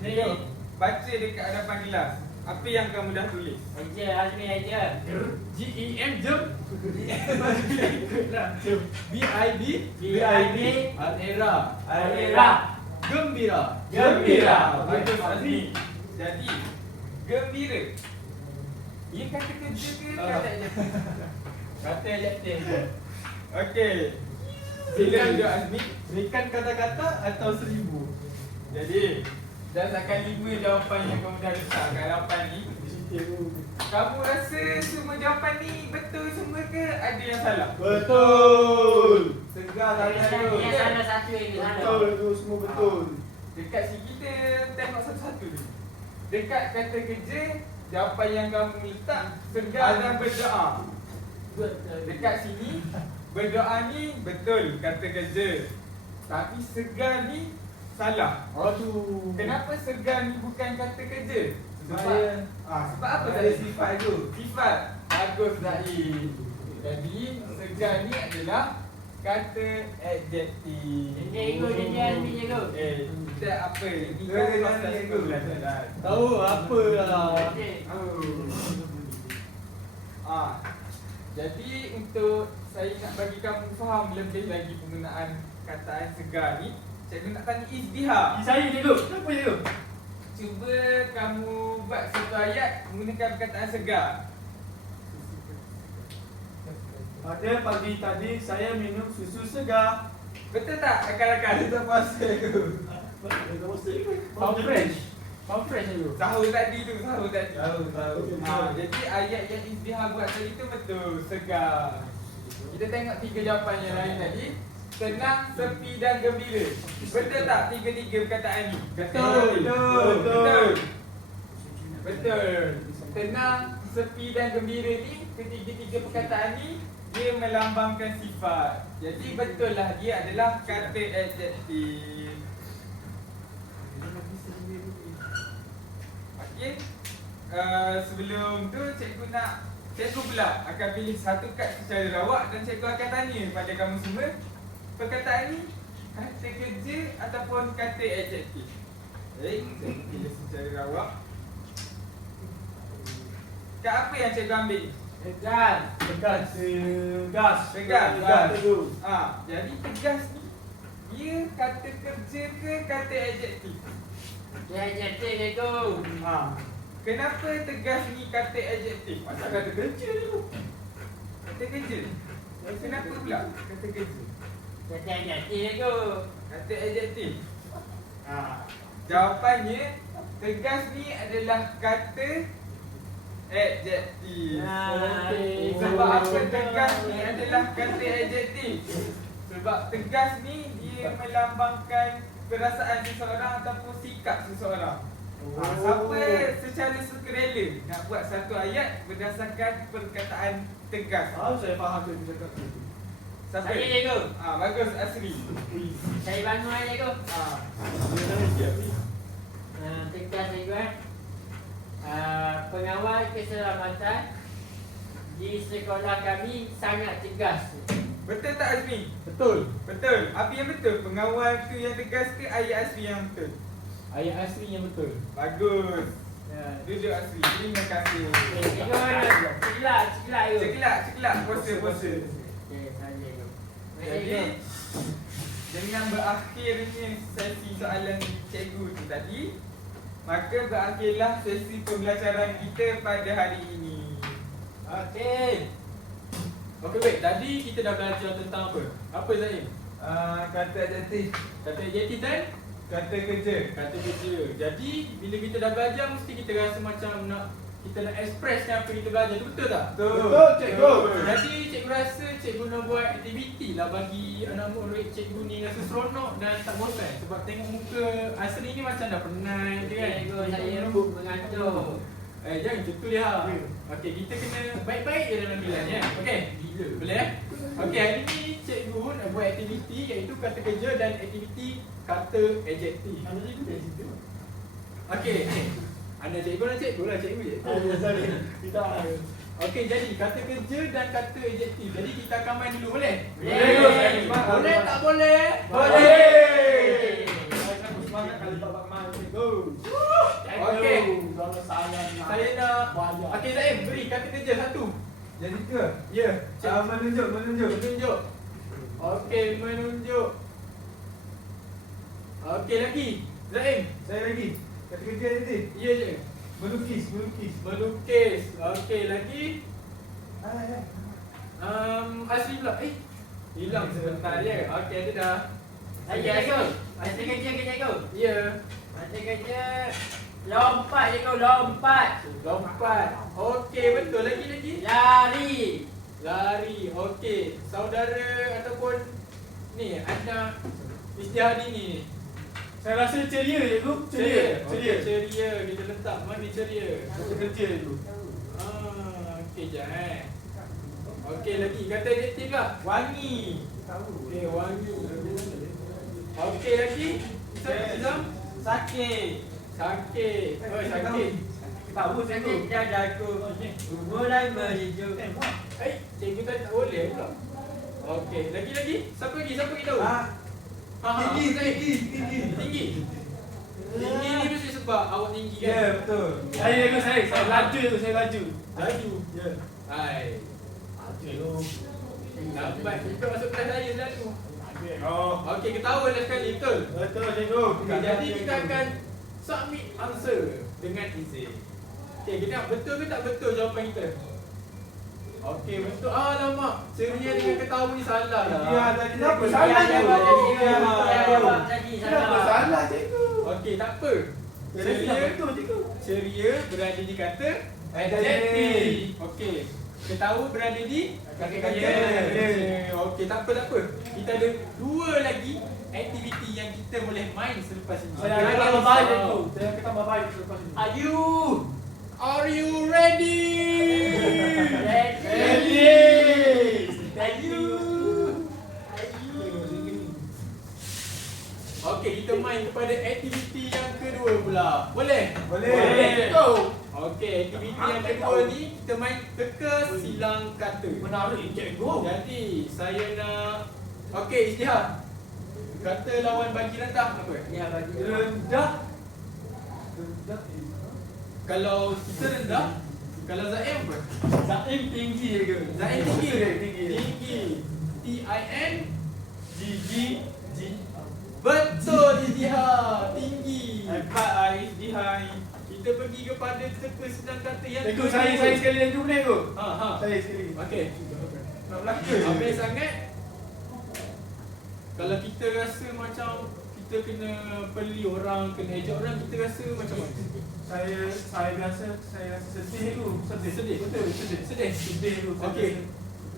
Ni, baca dekat hadapan kelas. Apa yang kamu dah tulis? Aja, Azmi aja. GEM jom. BIB. BIB. Alera. Alera. Gembira. Gembira. Bagus Azmi. Jadi, gembira. Ia kata kerja ke kata adjektif? Kata adjektif. Okey. Sila duduk Azmi. Berikan kata-kata atau 1000. Jadi, berdasarkan 5 jawapan yang kamu dah letak kat hadapan ni, kamu rasa semua jawapan ni betul semua ke ada yang salah? Betul. Segar Yang sangat tu. salah satu yang salah. Betul itu semua betul. Dekat sini kita tengok satu-satu ni. Dekat kata kerja, jawapan yang kamu letak segar dan berdoa. Dekat sini, berdoa ni betul kata kerja. Tapi segar ni salah. Aduh. Kenapa segar ni bukan kata kerja? Sebab Sebab apa ada tadi? sifat tu. Sifat. Bagus Zaid. Jadi segar ni adalah kata adjektif. Cikgu, dia Azmi cikgu. Kita apa? Ini Dia kan dia pasal ni, cikgu. pembelajaran. Tahu apa lah. Jadi untuk saya nak bagi kamu faham lebih lagi penggunaan kataan segar ni, cikgu nak tanya Izdiha. Saya cikgu. Kenapa cikgu? Cuba kamu buat satu ayat menggunakan perkataan segar. Pada pagi tadi saya minum susu segar. Betul tak akal-akal? Kita tak puasa ke? Pound fresh. Pound fresh tu. Sahur tadi tu, sahur tadi. Tahu. Jadi ayat yang Izdihar buat tadi tu betul, segar. Kita tengok 3 jawapan yang lain tadi. Tenang, sepi dan gembira. Betul tak 3-3 perkataan ni? Betul. Tenang, sepi dan gembira ni, ketiga-tiga perkataan ni dia melambangkan sifat. Jadi betul lah dia adalah kata adjektif. Okey. Sebelum tu cikgu pula akan pilih satu kad secara rawak dan cikgu akan tanya pada kamu semua, perkataan ni kata kerja ataupun kata adjektif. Baik, cikgu pilih secara rawak. Kad apa yang cikgu ambil? Tegas. Jadi tegas ni dia kata kerja ke kata adjektif? Dia adjektif cikgu. Kenapa tegas ni kata adjektif? Macam kata kerja tu. Kata kerja. Kenapa pula kata kerja? Kata adjektif cikgu. Kata adjektif. Jawapannya tegas ni adalah kata adjektif. Okey. Sebab apa tegas ni adalah kata adjektif? Sebab tegas ni dia melambangkan perasaan seseorang ataupun sikap seseorang. Siapa secara sukarela nak buat satu ayat berdasarkan perkataan tegas? Saya faham tu cakap tu. Siapa? Saya cikgu. Bagus Asri. Saya bangun cikgu. Dia Tegas cikgu pengawal keselamatan di sekolah kami sangat tegas. Betul tak Azmi? Betul. Betul. Apa yang betul? Pengawal tu yang tegas ke ayat Asri yang betul? Ayat asli yang betul. Bagus. Duduk Asri. Terima kasih. Cikgu ceklak cikgu. Ceklak. Puasa. Okey, saya cikgu. Jadi dengan berakhirnya sesi soalan cikgu tu tadi, maka berakhirlah sesi pembelajaran kita pada hari ini. Okey. Okey baik, tadi kita dah belajar tentang apa? Apa Zaim? Kata adjektif. Kata adjektif dan Kata kerja. kata kerja. Jadi bila kita dah belajar mesti kita rasa macam kita nak expresskan apa kita belajar tu, betul tak? Betul, cikgu. Jadi cikgu rasa cikgu nak buat aktiviti lah bagi anak murid cikgu ni rasa seronok dan tak bosan. Sebab tengok muka Asri ni macam dah penat je kan. Cikgu saya mengantuk. Jangan macam tu dia. Okey, kita kena baik-baik je dalam bilang ya. Okey, gila. Boleh? Okey, hari ni cikgu nak buat aktiviti iaitu kata kerja dan aktiviti kata adjektif. Okey, anda cikgu lah cikgu je. Okey, jadi kata kerja dan kata adjektif. Jadi kita akan main dulu, boleh? Boleh. Boleh tak boleh? Boleh. Semangat kali babak main cikgu. Okey. Kalau Saya nak. Okey, Zaim, beri kata kerja satu. Jadi ke? Ya. Menunjuk. Menunjuk. Okey, menunjuk. Okey, lagi. Zaim. Saya lagi. Kata kerja adjektif. Ya je. Melukis. Melukis. Okey, lagi. Hai. Asli pula. Hilang sebentar je. Okey, ada dah. Saya cikgu. Kata kerja ke cikgu? Ya. Kata kerja lompat cikgu, lompat. Lompat. Okey, betul. Lagi. Lari. Okey. Saudara ataupun ni anda Izdihar ni. Saya rasa ceria cikgu. Okey, ceria. Kita letak mana ceria? Kata kerja cikgu. Okey, jangan. Okey, lagi. Kata adjektif tak? Wangi. Okey, wangi. Okey, lagi. Izam. Sakit. Sakit. Sakit. Tahu cikgu. Sakit dadaku. Mulai merijut. Cikgu tak boleh pula. Okey, lagi. Siapa lagi tahu? Tinggi. Tinggi ni mesti sebab awak tinggi kan? Ya, betul. Saya laju. Laju. Ya. Hai. Lambat juga masuk kelas saya selalu. Okey, ketahuan dah sekali, betul? Betul cikgu. Okey, jadi kita akan submit answer dengan izin. Okey, kita nak betul ke tak betul jawapan kita? Okey, betul. Alamak, ceria dengan ketawa ni salah lah. Dia tadi Kenapa tadi. salah Dia cikgu? jawab tadi Kenapa salah. salah cikgu? Okey, tak apa. Ceria betul cikgu. Ceria berada di kata Adjektif. adjektif. Okey. Ketawa berada di Kata Ya. kata. Okey, tak apa, tak apa. Kita ada 2 lagi aktiviti yang kita boleh main selepas ini. Saya akan tambah baik cikgu. Saya akan tambah baik selepas ini. Ayu. Are you ready? Ready. Ayu. Okey, kita main kepada aktiviti yang kedua pula. Boleh? Boleh. Go. Okey, aktiviti yang kedua ni kita main teka silang kata. Menarik cikgu. Jadi, saya nak okey, Isytihar. Kata lawan bagi rendah apa? Ya bagi. Rendah. Rendah. Kalau kita rendah, kalau Zaim apa? Zaim tinggi cikgu. Zaim tinggi. Tinggi. Tinggi. T-I-N. Gigi. Betul, Isytihar. Tinggi. Hebat Izdihar ni. Kita pergi kepada teka silang kata yang Cikgu, saya sekali lagi boleh tu. Ha. Saya sekali lagi. Okey. Nak belaka. Habis sangat. Kalau kita rasa macam kita kena peli orang, kena ejek orang, kita rasa macam mana? Saya rasa sedih tu. Sedih. Betul, sedih. Sedih tu. Okey.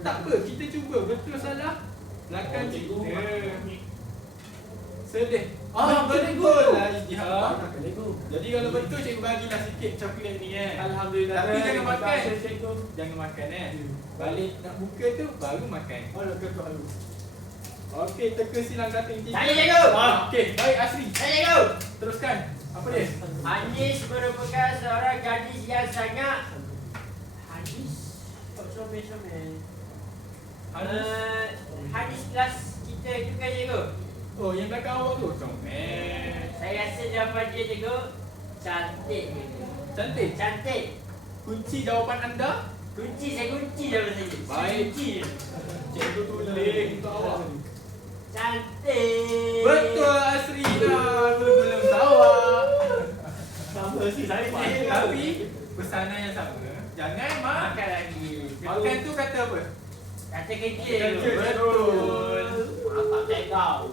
Tak apa, kita cuba. Betul salah. Belakang Cikgu. kita. Sedih. Ah, betul lah Izdihar. Cikgu. Jadi kalau betul cikgu bagilah sikit coklat ni Alhamdulillah. Tapi jangan makan. Cikgu. Jangan makan Balik nak buka tu baru makan. Oh, kekak lu. Okey, teka silang kata yang tiga. Saya cikgu. Okey, baik Asri. Saya cikgu. Teruskan. Apa dia? Anis merupakan seorang gadis yang sangat Hadis. Kok somel-somel. Hadis kelas kita itu kan cikgu. Oh, yang belakang awak tu. Comel. Saya rasa jawapan dia cikgu cantik cikgu. Cantik. Cantik. Kunci jawapan anda? Kunci saya kunci jawapan saya. Baik. Kunci. Cikgu tulis untuk awak. Cantik. Betul Asri dah. Belum awak. Sama si saya Tapi pesanan yang sama. Jangan makan. Makan lagi. Makan tu kata apa? Kata kerja. Kerja. Betul. Mantap cikgu.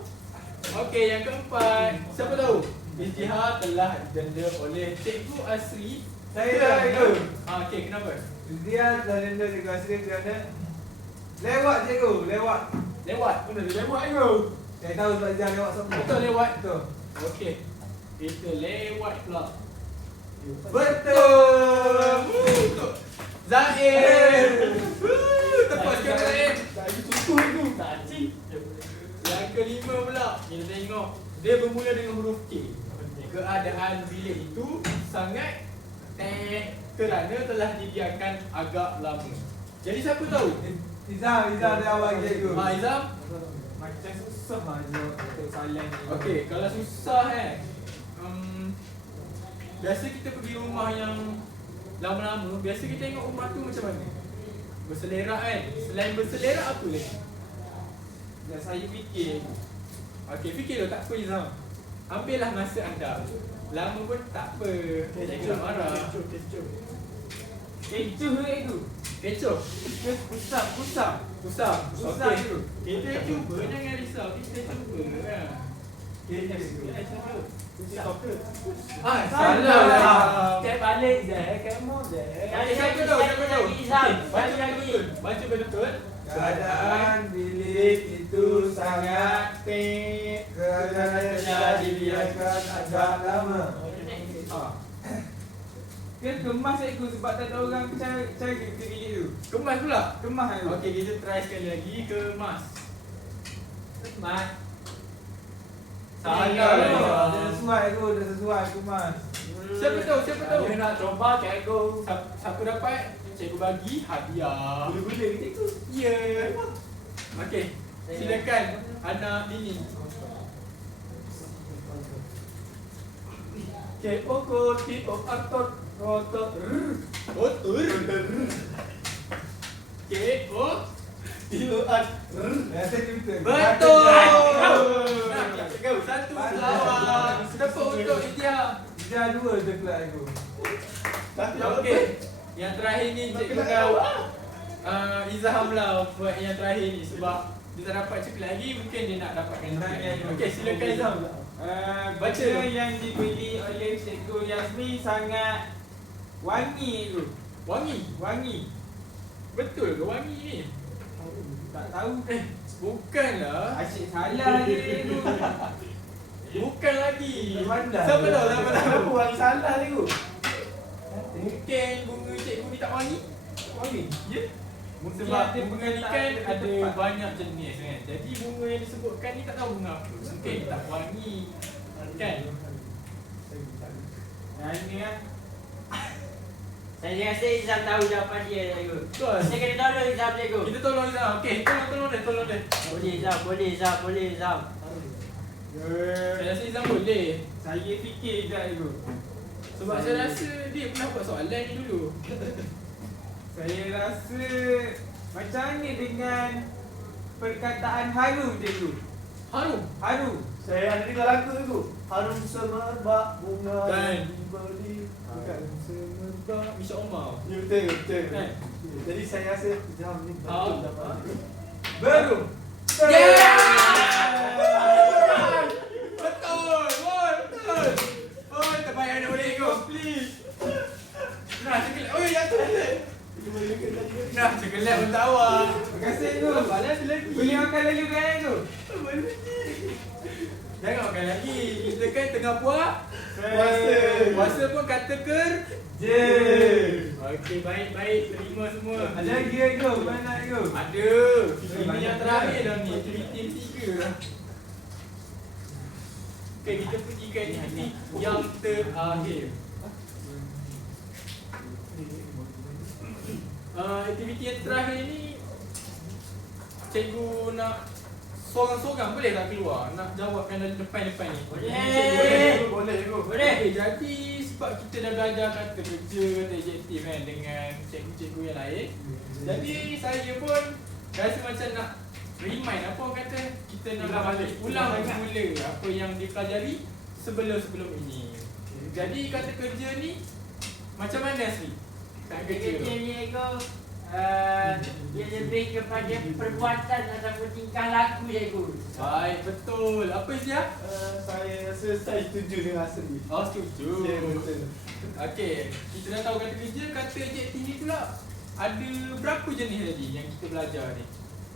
Okey, yang keempat. Siapa tahu? Izdihar telah didenda oleh Cikgu Asri. Saya dah cikgu. Okey, kenapa? Dia dah denda cikgu Asri kerana lewat cikgu, lewat. Lewat. Mana dia lewat cikgu? Saya tahu sebab dia lewat semua. Betul lewat. Betul. Okey. Kita lewat pula. Betul. Zaim. Tepat sikit Zaim. Saya susu tu. Cacing. Yang kelima pula. Kita tengok. Dia bermula dengan huruf K. Keadaan bilik itu sangat kerana telah dibiarkan agak lama. Jadi siapa tahu? Izam dia awal cikgu. Izam? Macam susah aja untuk saling ni. Okey, kalau susah biasa kita pergi rumah yang lama-lama, biasa kita tengok rumah tu macam mana? Berselerak kan? Selain berselerak apa lagi? Dan saya fikir Okey, fikirlah tak apa Izam. Ambillah masa anda. Lama pun tak apa. Jangan nak marah. kecoh cikgu. Kecoh. Pusam. Pusam. Pusam Okey. cikgu. Kita cuba, jangan risau. Kita cuba kan. Salah lah. Cek balik je, kamu je. Siapa tahu? Izam. Baca lagi. Baca betul. Keadaan bilik itu sangat kerana telah dibiarkan agak lama. Dia kemas cikgu sebab tak ada orang cari ke bilik tu. Kemas pula. Kemas cikgu. Okey, kita try sekali lagi. Kemas. Mat. Salah. Dah sesuai tu, dah sesuai kemas. Siapa tahu? Siapa tahu? Dia nak coba cikgu. Siapa dapat? Cikgu bagi hadiah. Boleh-boleh ke cikgu? Ya. Okey. Silakan anak Lini. K-O-K-O T-O-A-T-O Rotot Otur. K-O. T-O-A-T Rasa betul. Betul. Nah, cikgu satu lawan. Tepuk untuk Itia. Dia dua je pula aku. Satu Okey. Yang terakhir ni cikgu kau. Izham lah buat yang terakhir ni sebab dia tak dapat coklat lagi, mungkin dia nak dapatkan coklat. Okey, silakan Izham. Baca yang dibeli oleh Cikgu Yasmi sangat wangi tu. Wangi. Betul ke wangi ni? Tak tahu. Bukanlah. Asyik salah je tu. Bukan lagi. Pandai. Siapa tahu? Orang salah tu. Mungkin bunga cikgu ni tak wangi. Wangi. Ya? Mungkin Sebab ada bunga ni kan tak ada tepat. banyak jenis kan. Jadi bunga yang disebutkan ni tak tahu bunga apa. Mungkin tak wangi. Kan? Yang ni kan. Saya rasa Izam tahu jawapan dia, cikgu. Betul. Saya kena tolong Izam, cikgu. Kita tolong Izam. Okey, tolong dia. Boleh Izam. Saya rasa Izam boleh. Saya fikir sekejap tu. Sebab saya rasa dia pernah buat soalan ni dulu. Saya rasa macam ni dengan perkataan harum cikgu. Harum. Saya ada dengar lagu tu. Harum semerbak bunga Kan. diberi. Bukan. Semerbak Misha Omar. Ya, betul. Kan? Jadi saya rasa jam ni betul dapat. Baru. Betul. Oh, terbaik anak boleh go. Please. Nah, ceklat. Oh, ya tu. Nah, ceklat pun tawar. Terima kasih tu. Balas lagi. Boleh makan lagi kan tu? Jangan makan lagi. Kita kan tengah puasa pun kata Je. Okey, baik. Terima semua. Ada lagi kan tu? Mana tu? Ada. Ini yang terakhir dah ni. Aktiviti yang 3. Okey, kita pergi ke aktiviti yang terakhir. Aktiviti yang terakhir ni cikgu nak sorang-sorang boleh tak keluar? Nak jawabkan dari depan-depan ni. Boleh. Boleh. Okay, jadi sebab kita dah belajar kata kerja, kata adjektif kan dengan cikgu-cikgu yang lain. Jadi saya pun rasa macam nak remind apa orang kata, kita nak ulang semula apa yang dipelajari sebelum ini. Jadi kata kerja ni macam mana Sri? Kata Kerja kerja. ni, cikgu, dia lebih kepada perbuatan ataupun tingkah laku, cikgu. Baik, betul. Apa dia? Saya rasa saya setuju dengan Asri. Oh, setuju. Ya, betul. Okey, kita dah tahu kata kerja, kata adjektif ni pula ada berapa jenis tadi yang kita belajar ni?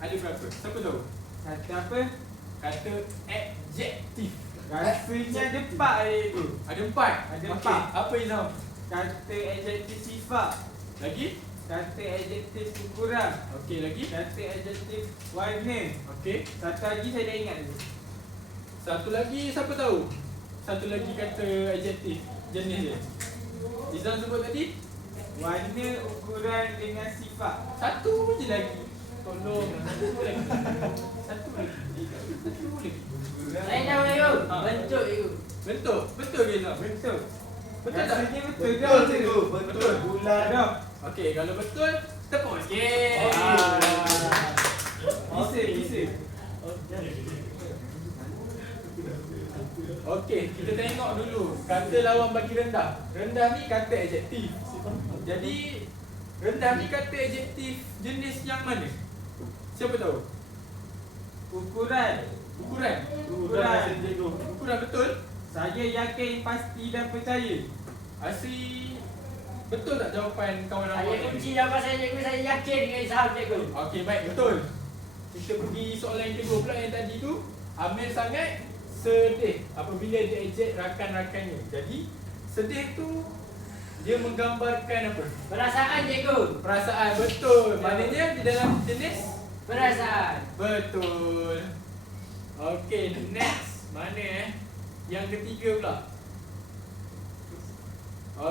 Ada berapa? Siapa tahu? Kata apa? Kata adjektif. Rasanya ada 4 tu. Ada 4. Ada Okey, 4. apa Izam? Kata adjektif sifat. Lagi? Kata adjektif ukuran. Okey, lagi? Kata adjektif warna. Okey. Satu lagi saya dah ingat tu. Satu lagi siapa tahu? Satu lagi kata adjektif jenis dia. Izam sebut tadi? Warna, ukuran dengan sifat. Satu je lagi. Tolong. Satu lagi. Satu lagi. Saya tahu, cikgu. Bentuk, cikgu. Bentuk. Betul ke Izam? Betul. Betul tak? Rasanya betul. Betul cikgu. Betul. Bulan. Dah. Okey, kalau betul, tepuk sikit. Bisa. Okey, kita tengok dulu kata lawan bagi rendah. Rendah ni kata adjektif. Jadi rendah ni kata adjektif jenis yang mana? Siapa tahu? Ukuran. Ukuran. Ukuran betul? Saya yakin pasti dan percaya. Asri betul tak jawapan kawan Saya awak kunci tadi? jawapan saya, cikgu. Saya yakin dengan Izam, cikgu. Okey, baik, betul. Kita pergi soalan yang kedua pula yang tadi tu. Amir sangat sedih apabila dia ejek rakan-rakannya. Jadi sedih tu dia menggambarkan apa? Perasaan, cikgu. Perasaan, betul. Maknanya di dalam jenis Perasaan. betul. Okey, next. Mana Yang ketiga pula.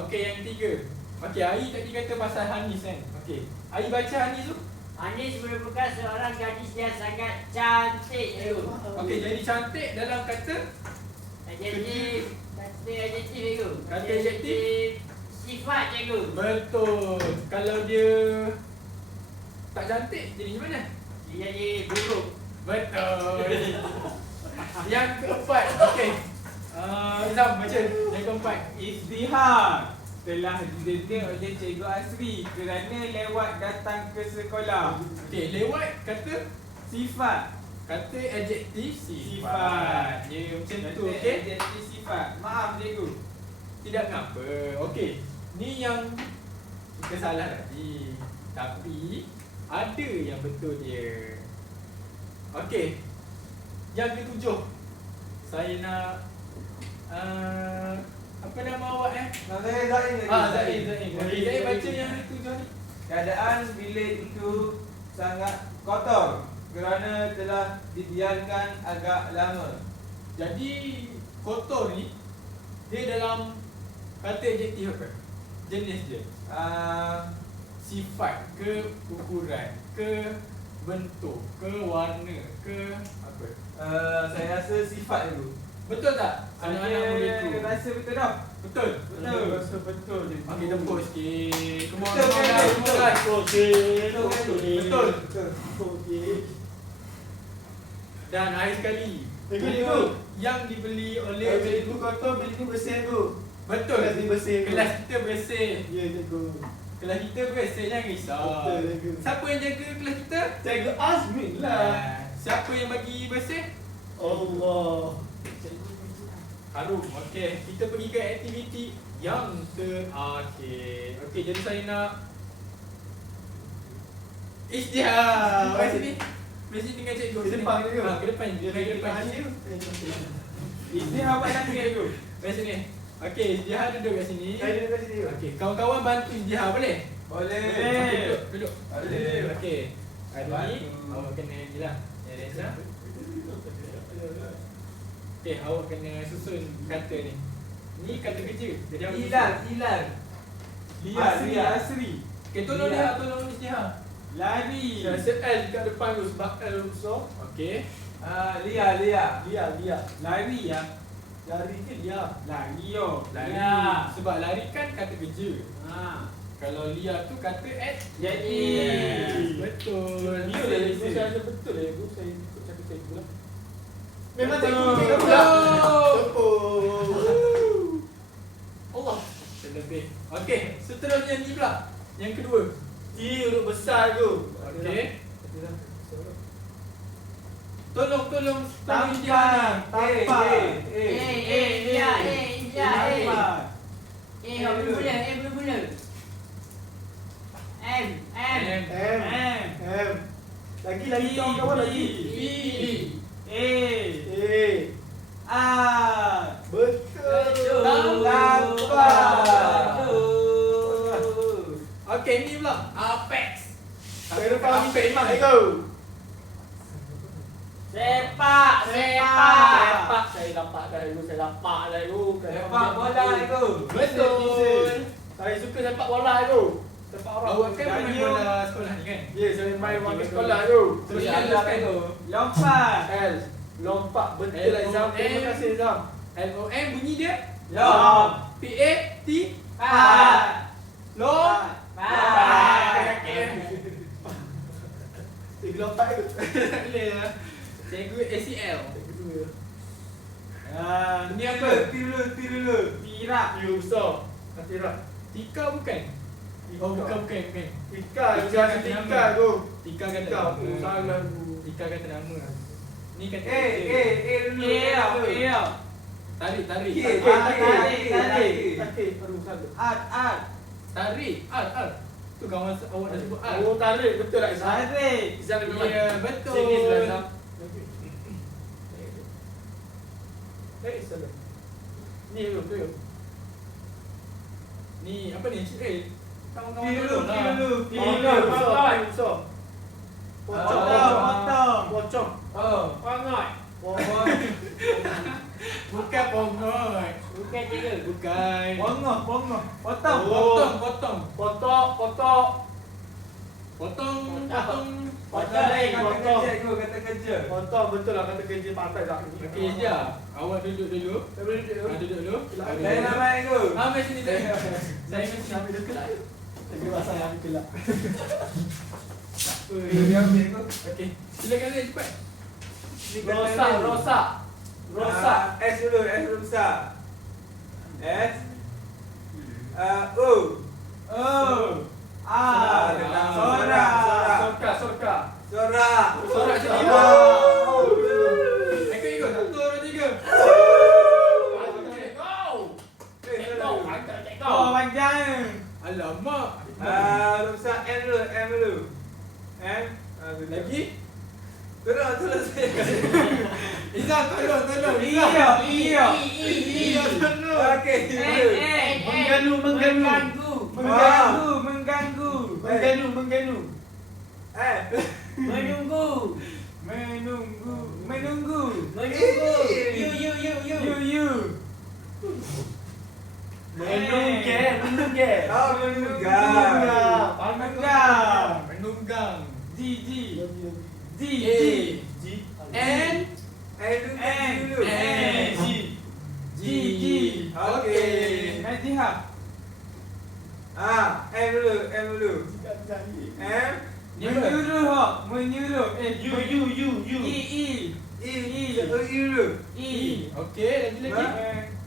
Okey, yang ketiga. Okey, Ai tadi kata pasal Hanis kan. Okey. Ai baca Hanis tu. Anis merupakan seorang gadis yang sangat cantik, cikgu. Okey, jadi cantik dalam kata Adjektif. Kata adjektif, cikgu. Kata adjektif. Sifat, cikgu. betul. Kalau dia tak cantik jadi macam mana? Dia jadi buruk. Betul. Yang keempat. Okey. Izam baca yang keempat. Izdihar. telah didenda oleh Cikgu Asri kerana lewat datang ke sekolah. Okey, lewat kata Sifat. kata adjektif sifat. Sifat. Ya, macam Kata tu, okey. adjektif sifat. Maaf Cikgu. Tidak mengapa. Okey. Ni yang kita salah tadi. Tapi ada yang betul dia. Okey. Yang ketujuh. Saya nak apa nama awak Nama saya Zain lagi. Zain. Okey, Okey, Zain baca Zain. yang ketujuh ni. Keadaan bilik itu sangat kotor kerana telah dibiarkan agak lama. Jadi kotor ni dia dalam kata adjektif apa? Jenis dia. Sifat ke ukuran ke bentuk ke warna ke apa? Saya rasa sifat dulu. Betul tak? Anak-anak muda tu. Saya rasa betul dah. Betul. Betul. Rasa betul je. Okey, tepuk sikit. Come on, Betul come on, kan? guys, Betul. come on, guys. Okey. Betul. Okey. Dan akhir sekali, Cikgu. yang dibeli oleh Bilik tu kotor, bilik tu bersih tu. betul. Kelas ni bersih tu. Kelas kita bersih. Ya, cikgu. Kelas kita bersih, jangan risau. Betul, cikgu. Siapa yang jaga kelas kita? Cikgu Azmin lah. Siapa yang bagi bersih? Allah. Harum. Okey, kita pergi ke aktiviti yang terakhir. Okey, jadi saya nak Isytihar. Mari sini. Mari sini dengan cikgu. Ke depan ke? Ke depan. Dia Ke depan. Ini awak dah kira Cikgu. Mari sini. Okey, Isytihar duduk kat sini. Saya duduk kat sini. Okey, kawan-kawan bantu Isytihar boleh? Boleh. Okey, duduk. Boleh. Okey. Hari ni Bantu. awak kena ni lah. Ya, Reza. Okey, awak kena susun kata ni. Ni kata kerja. Jadi awak Ilan, susun. Ilan. Asri, Asri. Okey, tolong dia, tolong Isytihar. Lari. Saya set L kat depan tu sebab L besar. Okey. Lia, Lia. Lia. Lari ya. Lari ke Lia? Lari yo. Lari. Ya. Sebab lari kan kata kerja. Ha. Kalau Lia tu kata Jadi. Betul. Betul lah cikgu. Saya rasa betul lah cikgu. Saya ikut cakap cikgu lah. Memang Betul. cikgu cikgu Betul. lah. Tepuk. Allah. Terlebih. Okey, seterusnya ni pula. Yang kedua. I huruf besar tu. Okey. Tolong Tampan. Isytihar. Tampan. Iya. Tampan. Belum mula. M. M. M. Lagi kawan-kawan lagi. A. A. Betul. Tampan. Okey, ni pula. Apex. Saya depan Apex mak cikgu. Sepak. Sepak. Saya dapat dah cikgu. Saya dapat dah cikgu. Sepak bola itu. Betul. Saya suka sepak bola cikgu. Sepak bola. Awak kan main Daniel. bola sekolah ni kan? Ya, saya main Okey, waktu betul. sekolah tu. Teruskan. Lompat. L. Lompat. Betul lah Zam. Terima kasih Zam. LOM bunyi dia? Lom. PAT. Pat. Lom. Cikgu lompat tu. Tak boleh lah. Cikgu ACL. Ini apa? Tiru dulu. Tirak. You besar. Hati-hati. Tika bukan? Oh, bukan. Tika. Jangan Tika tu. Tika kata Tika. nama. Oh, salah tu. Tika kata nama. Ni kata dulu. Tarik. Tarik. Aduh, salah. Art. Tarik. Al. Tu kawan awak dah sebut al. Oh, tarik. Betul tak Zam? Tarik. Zam memang. Ya, betul. Sini sebelah Zam. Salah. Ni tu. Ni apa ni? Kawan-kawan Tiru tolong lah. Besar. Pocong. Pongot. Bukan pongot. Bukan tiga. Bukan. Bongok. Potong. Potong. Kata kerja. Potong betul lah kata kerja partai tak. Okey je. Awak duduk dulu. Duduk dulu. Saya nama itu. Mari sini saya. Saya mesti Sambil dia kelak. Lagi pasal yang kelak. Dia ambil tu. Okey. Silakan saya cepat. Rosak. S dulu besar. S. O. Oh. Ah, Sorak. Sorak. Sorak. Sorak je tiga. Ikut. 1, 2, 3. Go. Oh, panjang. Alamak. Rusak M dulu. M. Lagi? Terus saya. Izan, tolong. Iya. Okey. Mengganggu. Mengganggu. Menunggu. Menunggu. You. Menunggang. Oh, menunggang. Menunggang. G. N. Dulu. G. Okey. Najihah. M dulu. M. Menyuruh. You. E. dulu. Okey, lagi.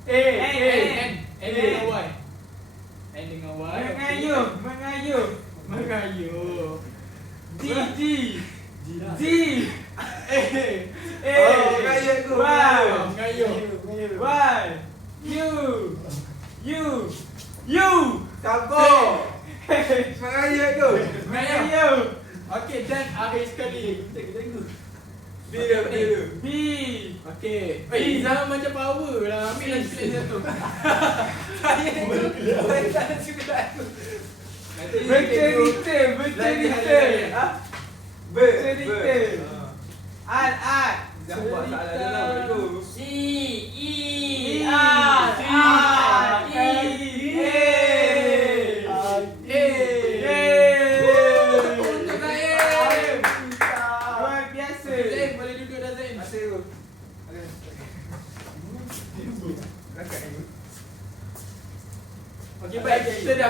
N dengan Y. Mengayuh. Mengayuh. G. Oh, mengayuh tu. Mengayuh. You. Sabar. Mengayuh tu. Mengayuh. Okey, dan akhir sekali. B dulu. B. Okey. Izan macam power lah. Ambil lagi satu. Saya tak suka aku. Bercerita. B. Ad. Jangan buat salah dalam itu. C E R Untuk Zaim. Luar biasa. Zaim, boleh duduk dah Zaim. Masih tu. Okey, baik. Kita dah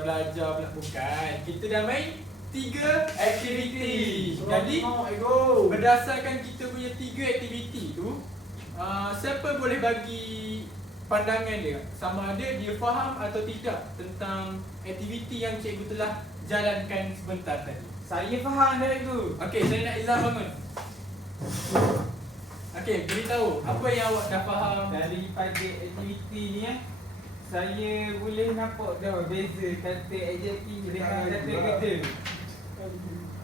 belajar pula bukan. Kita dah main 3 aktiviti. Jadi, berdasarkan kita punya 3 aktiviti tu, siapa boleh bagi pandangan dia sama ada dia faham atau tidak tentang aktiviti yang cikgu telah jalankan sebentar tadi. Saya faham dari tu. Okey, saya nak Izan bangun. Okey, beritahu apa yang awak dah faham. Daripada aktiviti ni saya boleh nampak dah beza kata adjektif dengan kata kerja.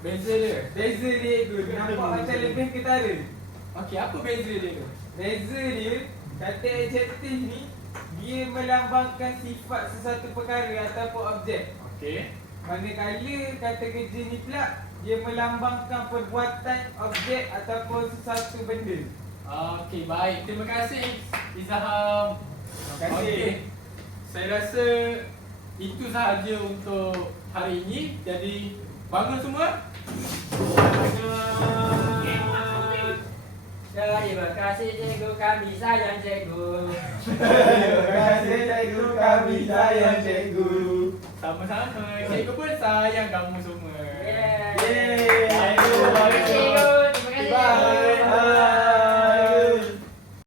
Beza dia. Beza dia tu nampak macam lebih ketara. Okey, apa beza dia tu? Beza dia kata adjektif ni dia melambangkan sifat sesuatu perkara ataupun objek. Okey. Manakala kata kerja ni pula dia melambangkan perbuatan, objek ataupun sesuatu benda. Okey, baik. Terima kasih Izaham. Terima kasih. Okey. Saya rasa itu sahaja untuk hari ini. Jadi bangun semua. Terima kasih cikgu, kami sayang cikgu. Terima kasih cikgu, kami sayang cikgu. Sama-sama. Cikgu pun sayang kamu semua. Yeay. Yeay. Terima kasih.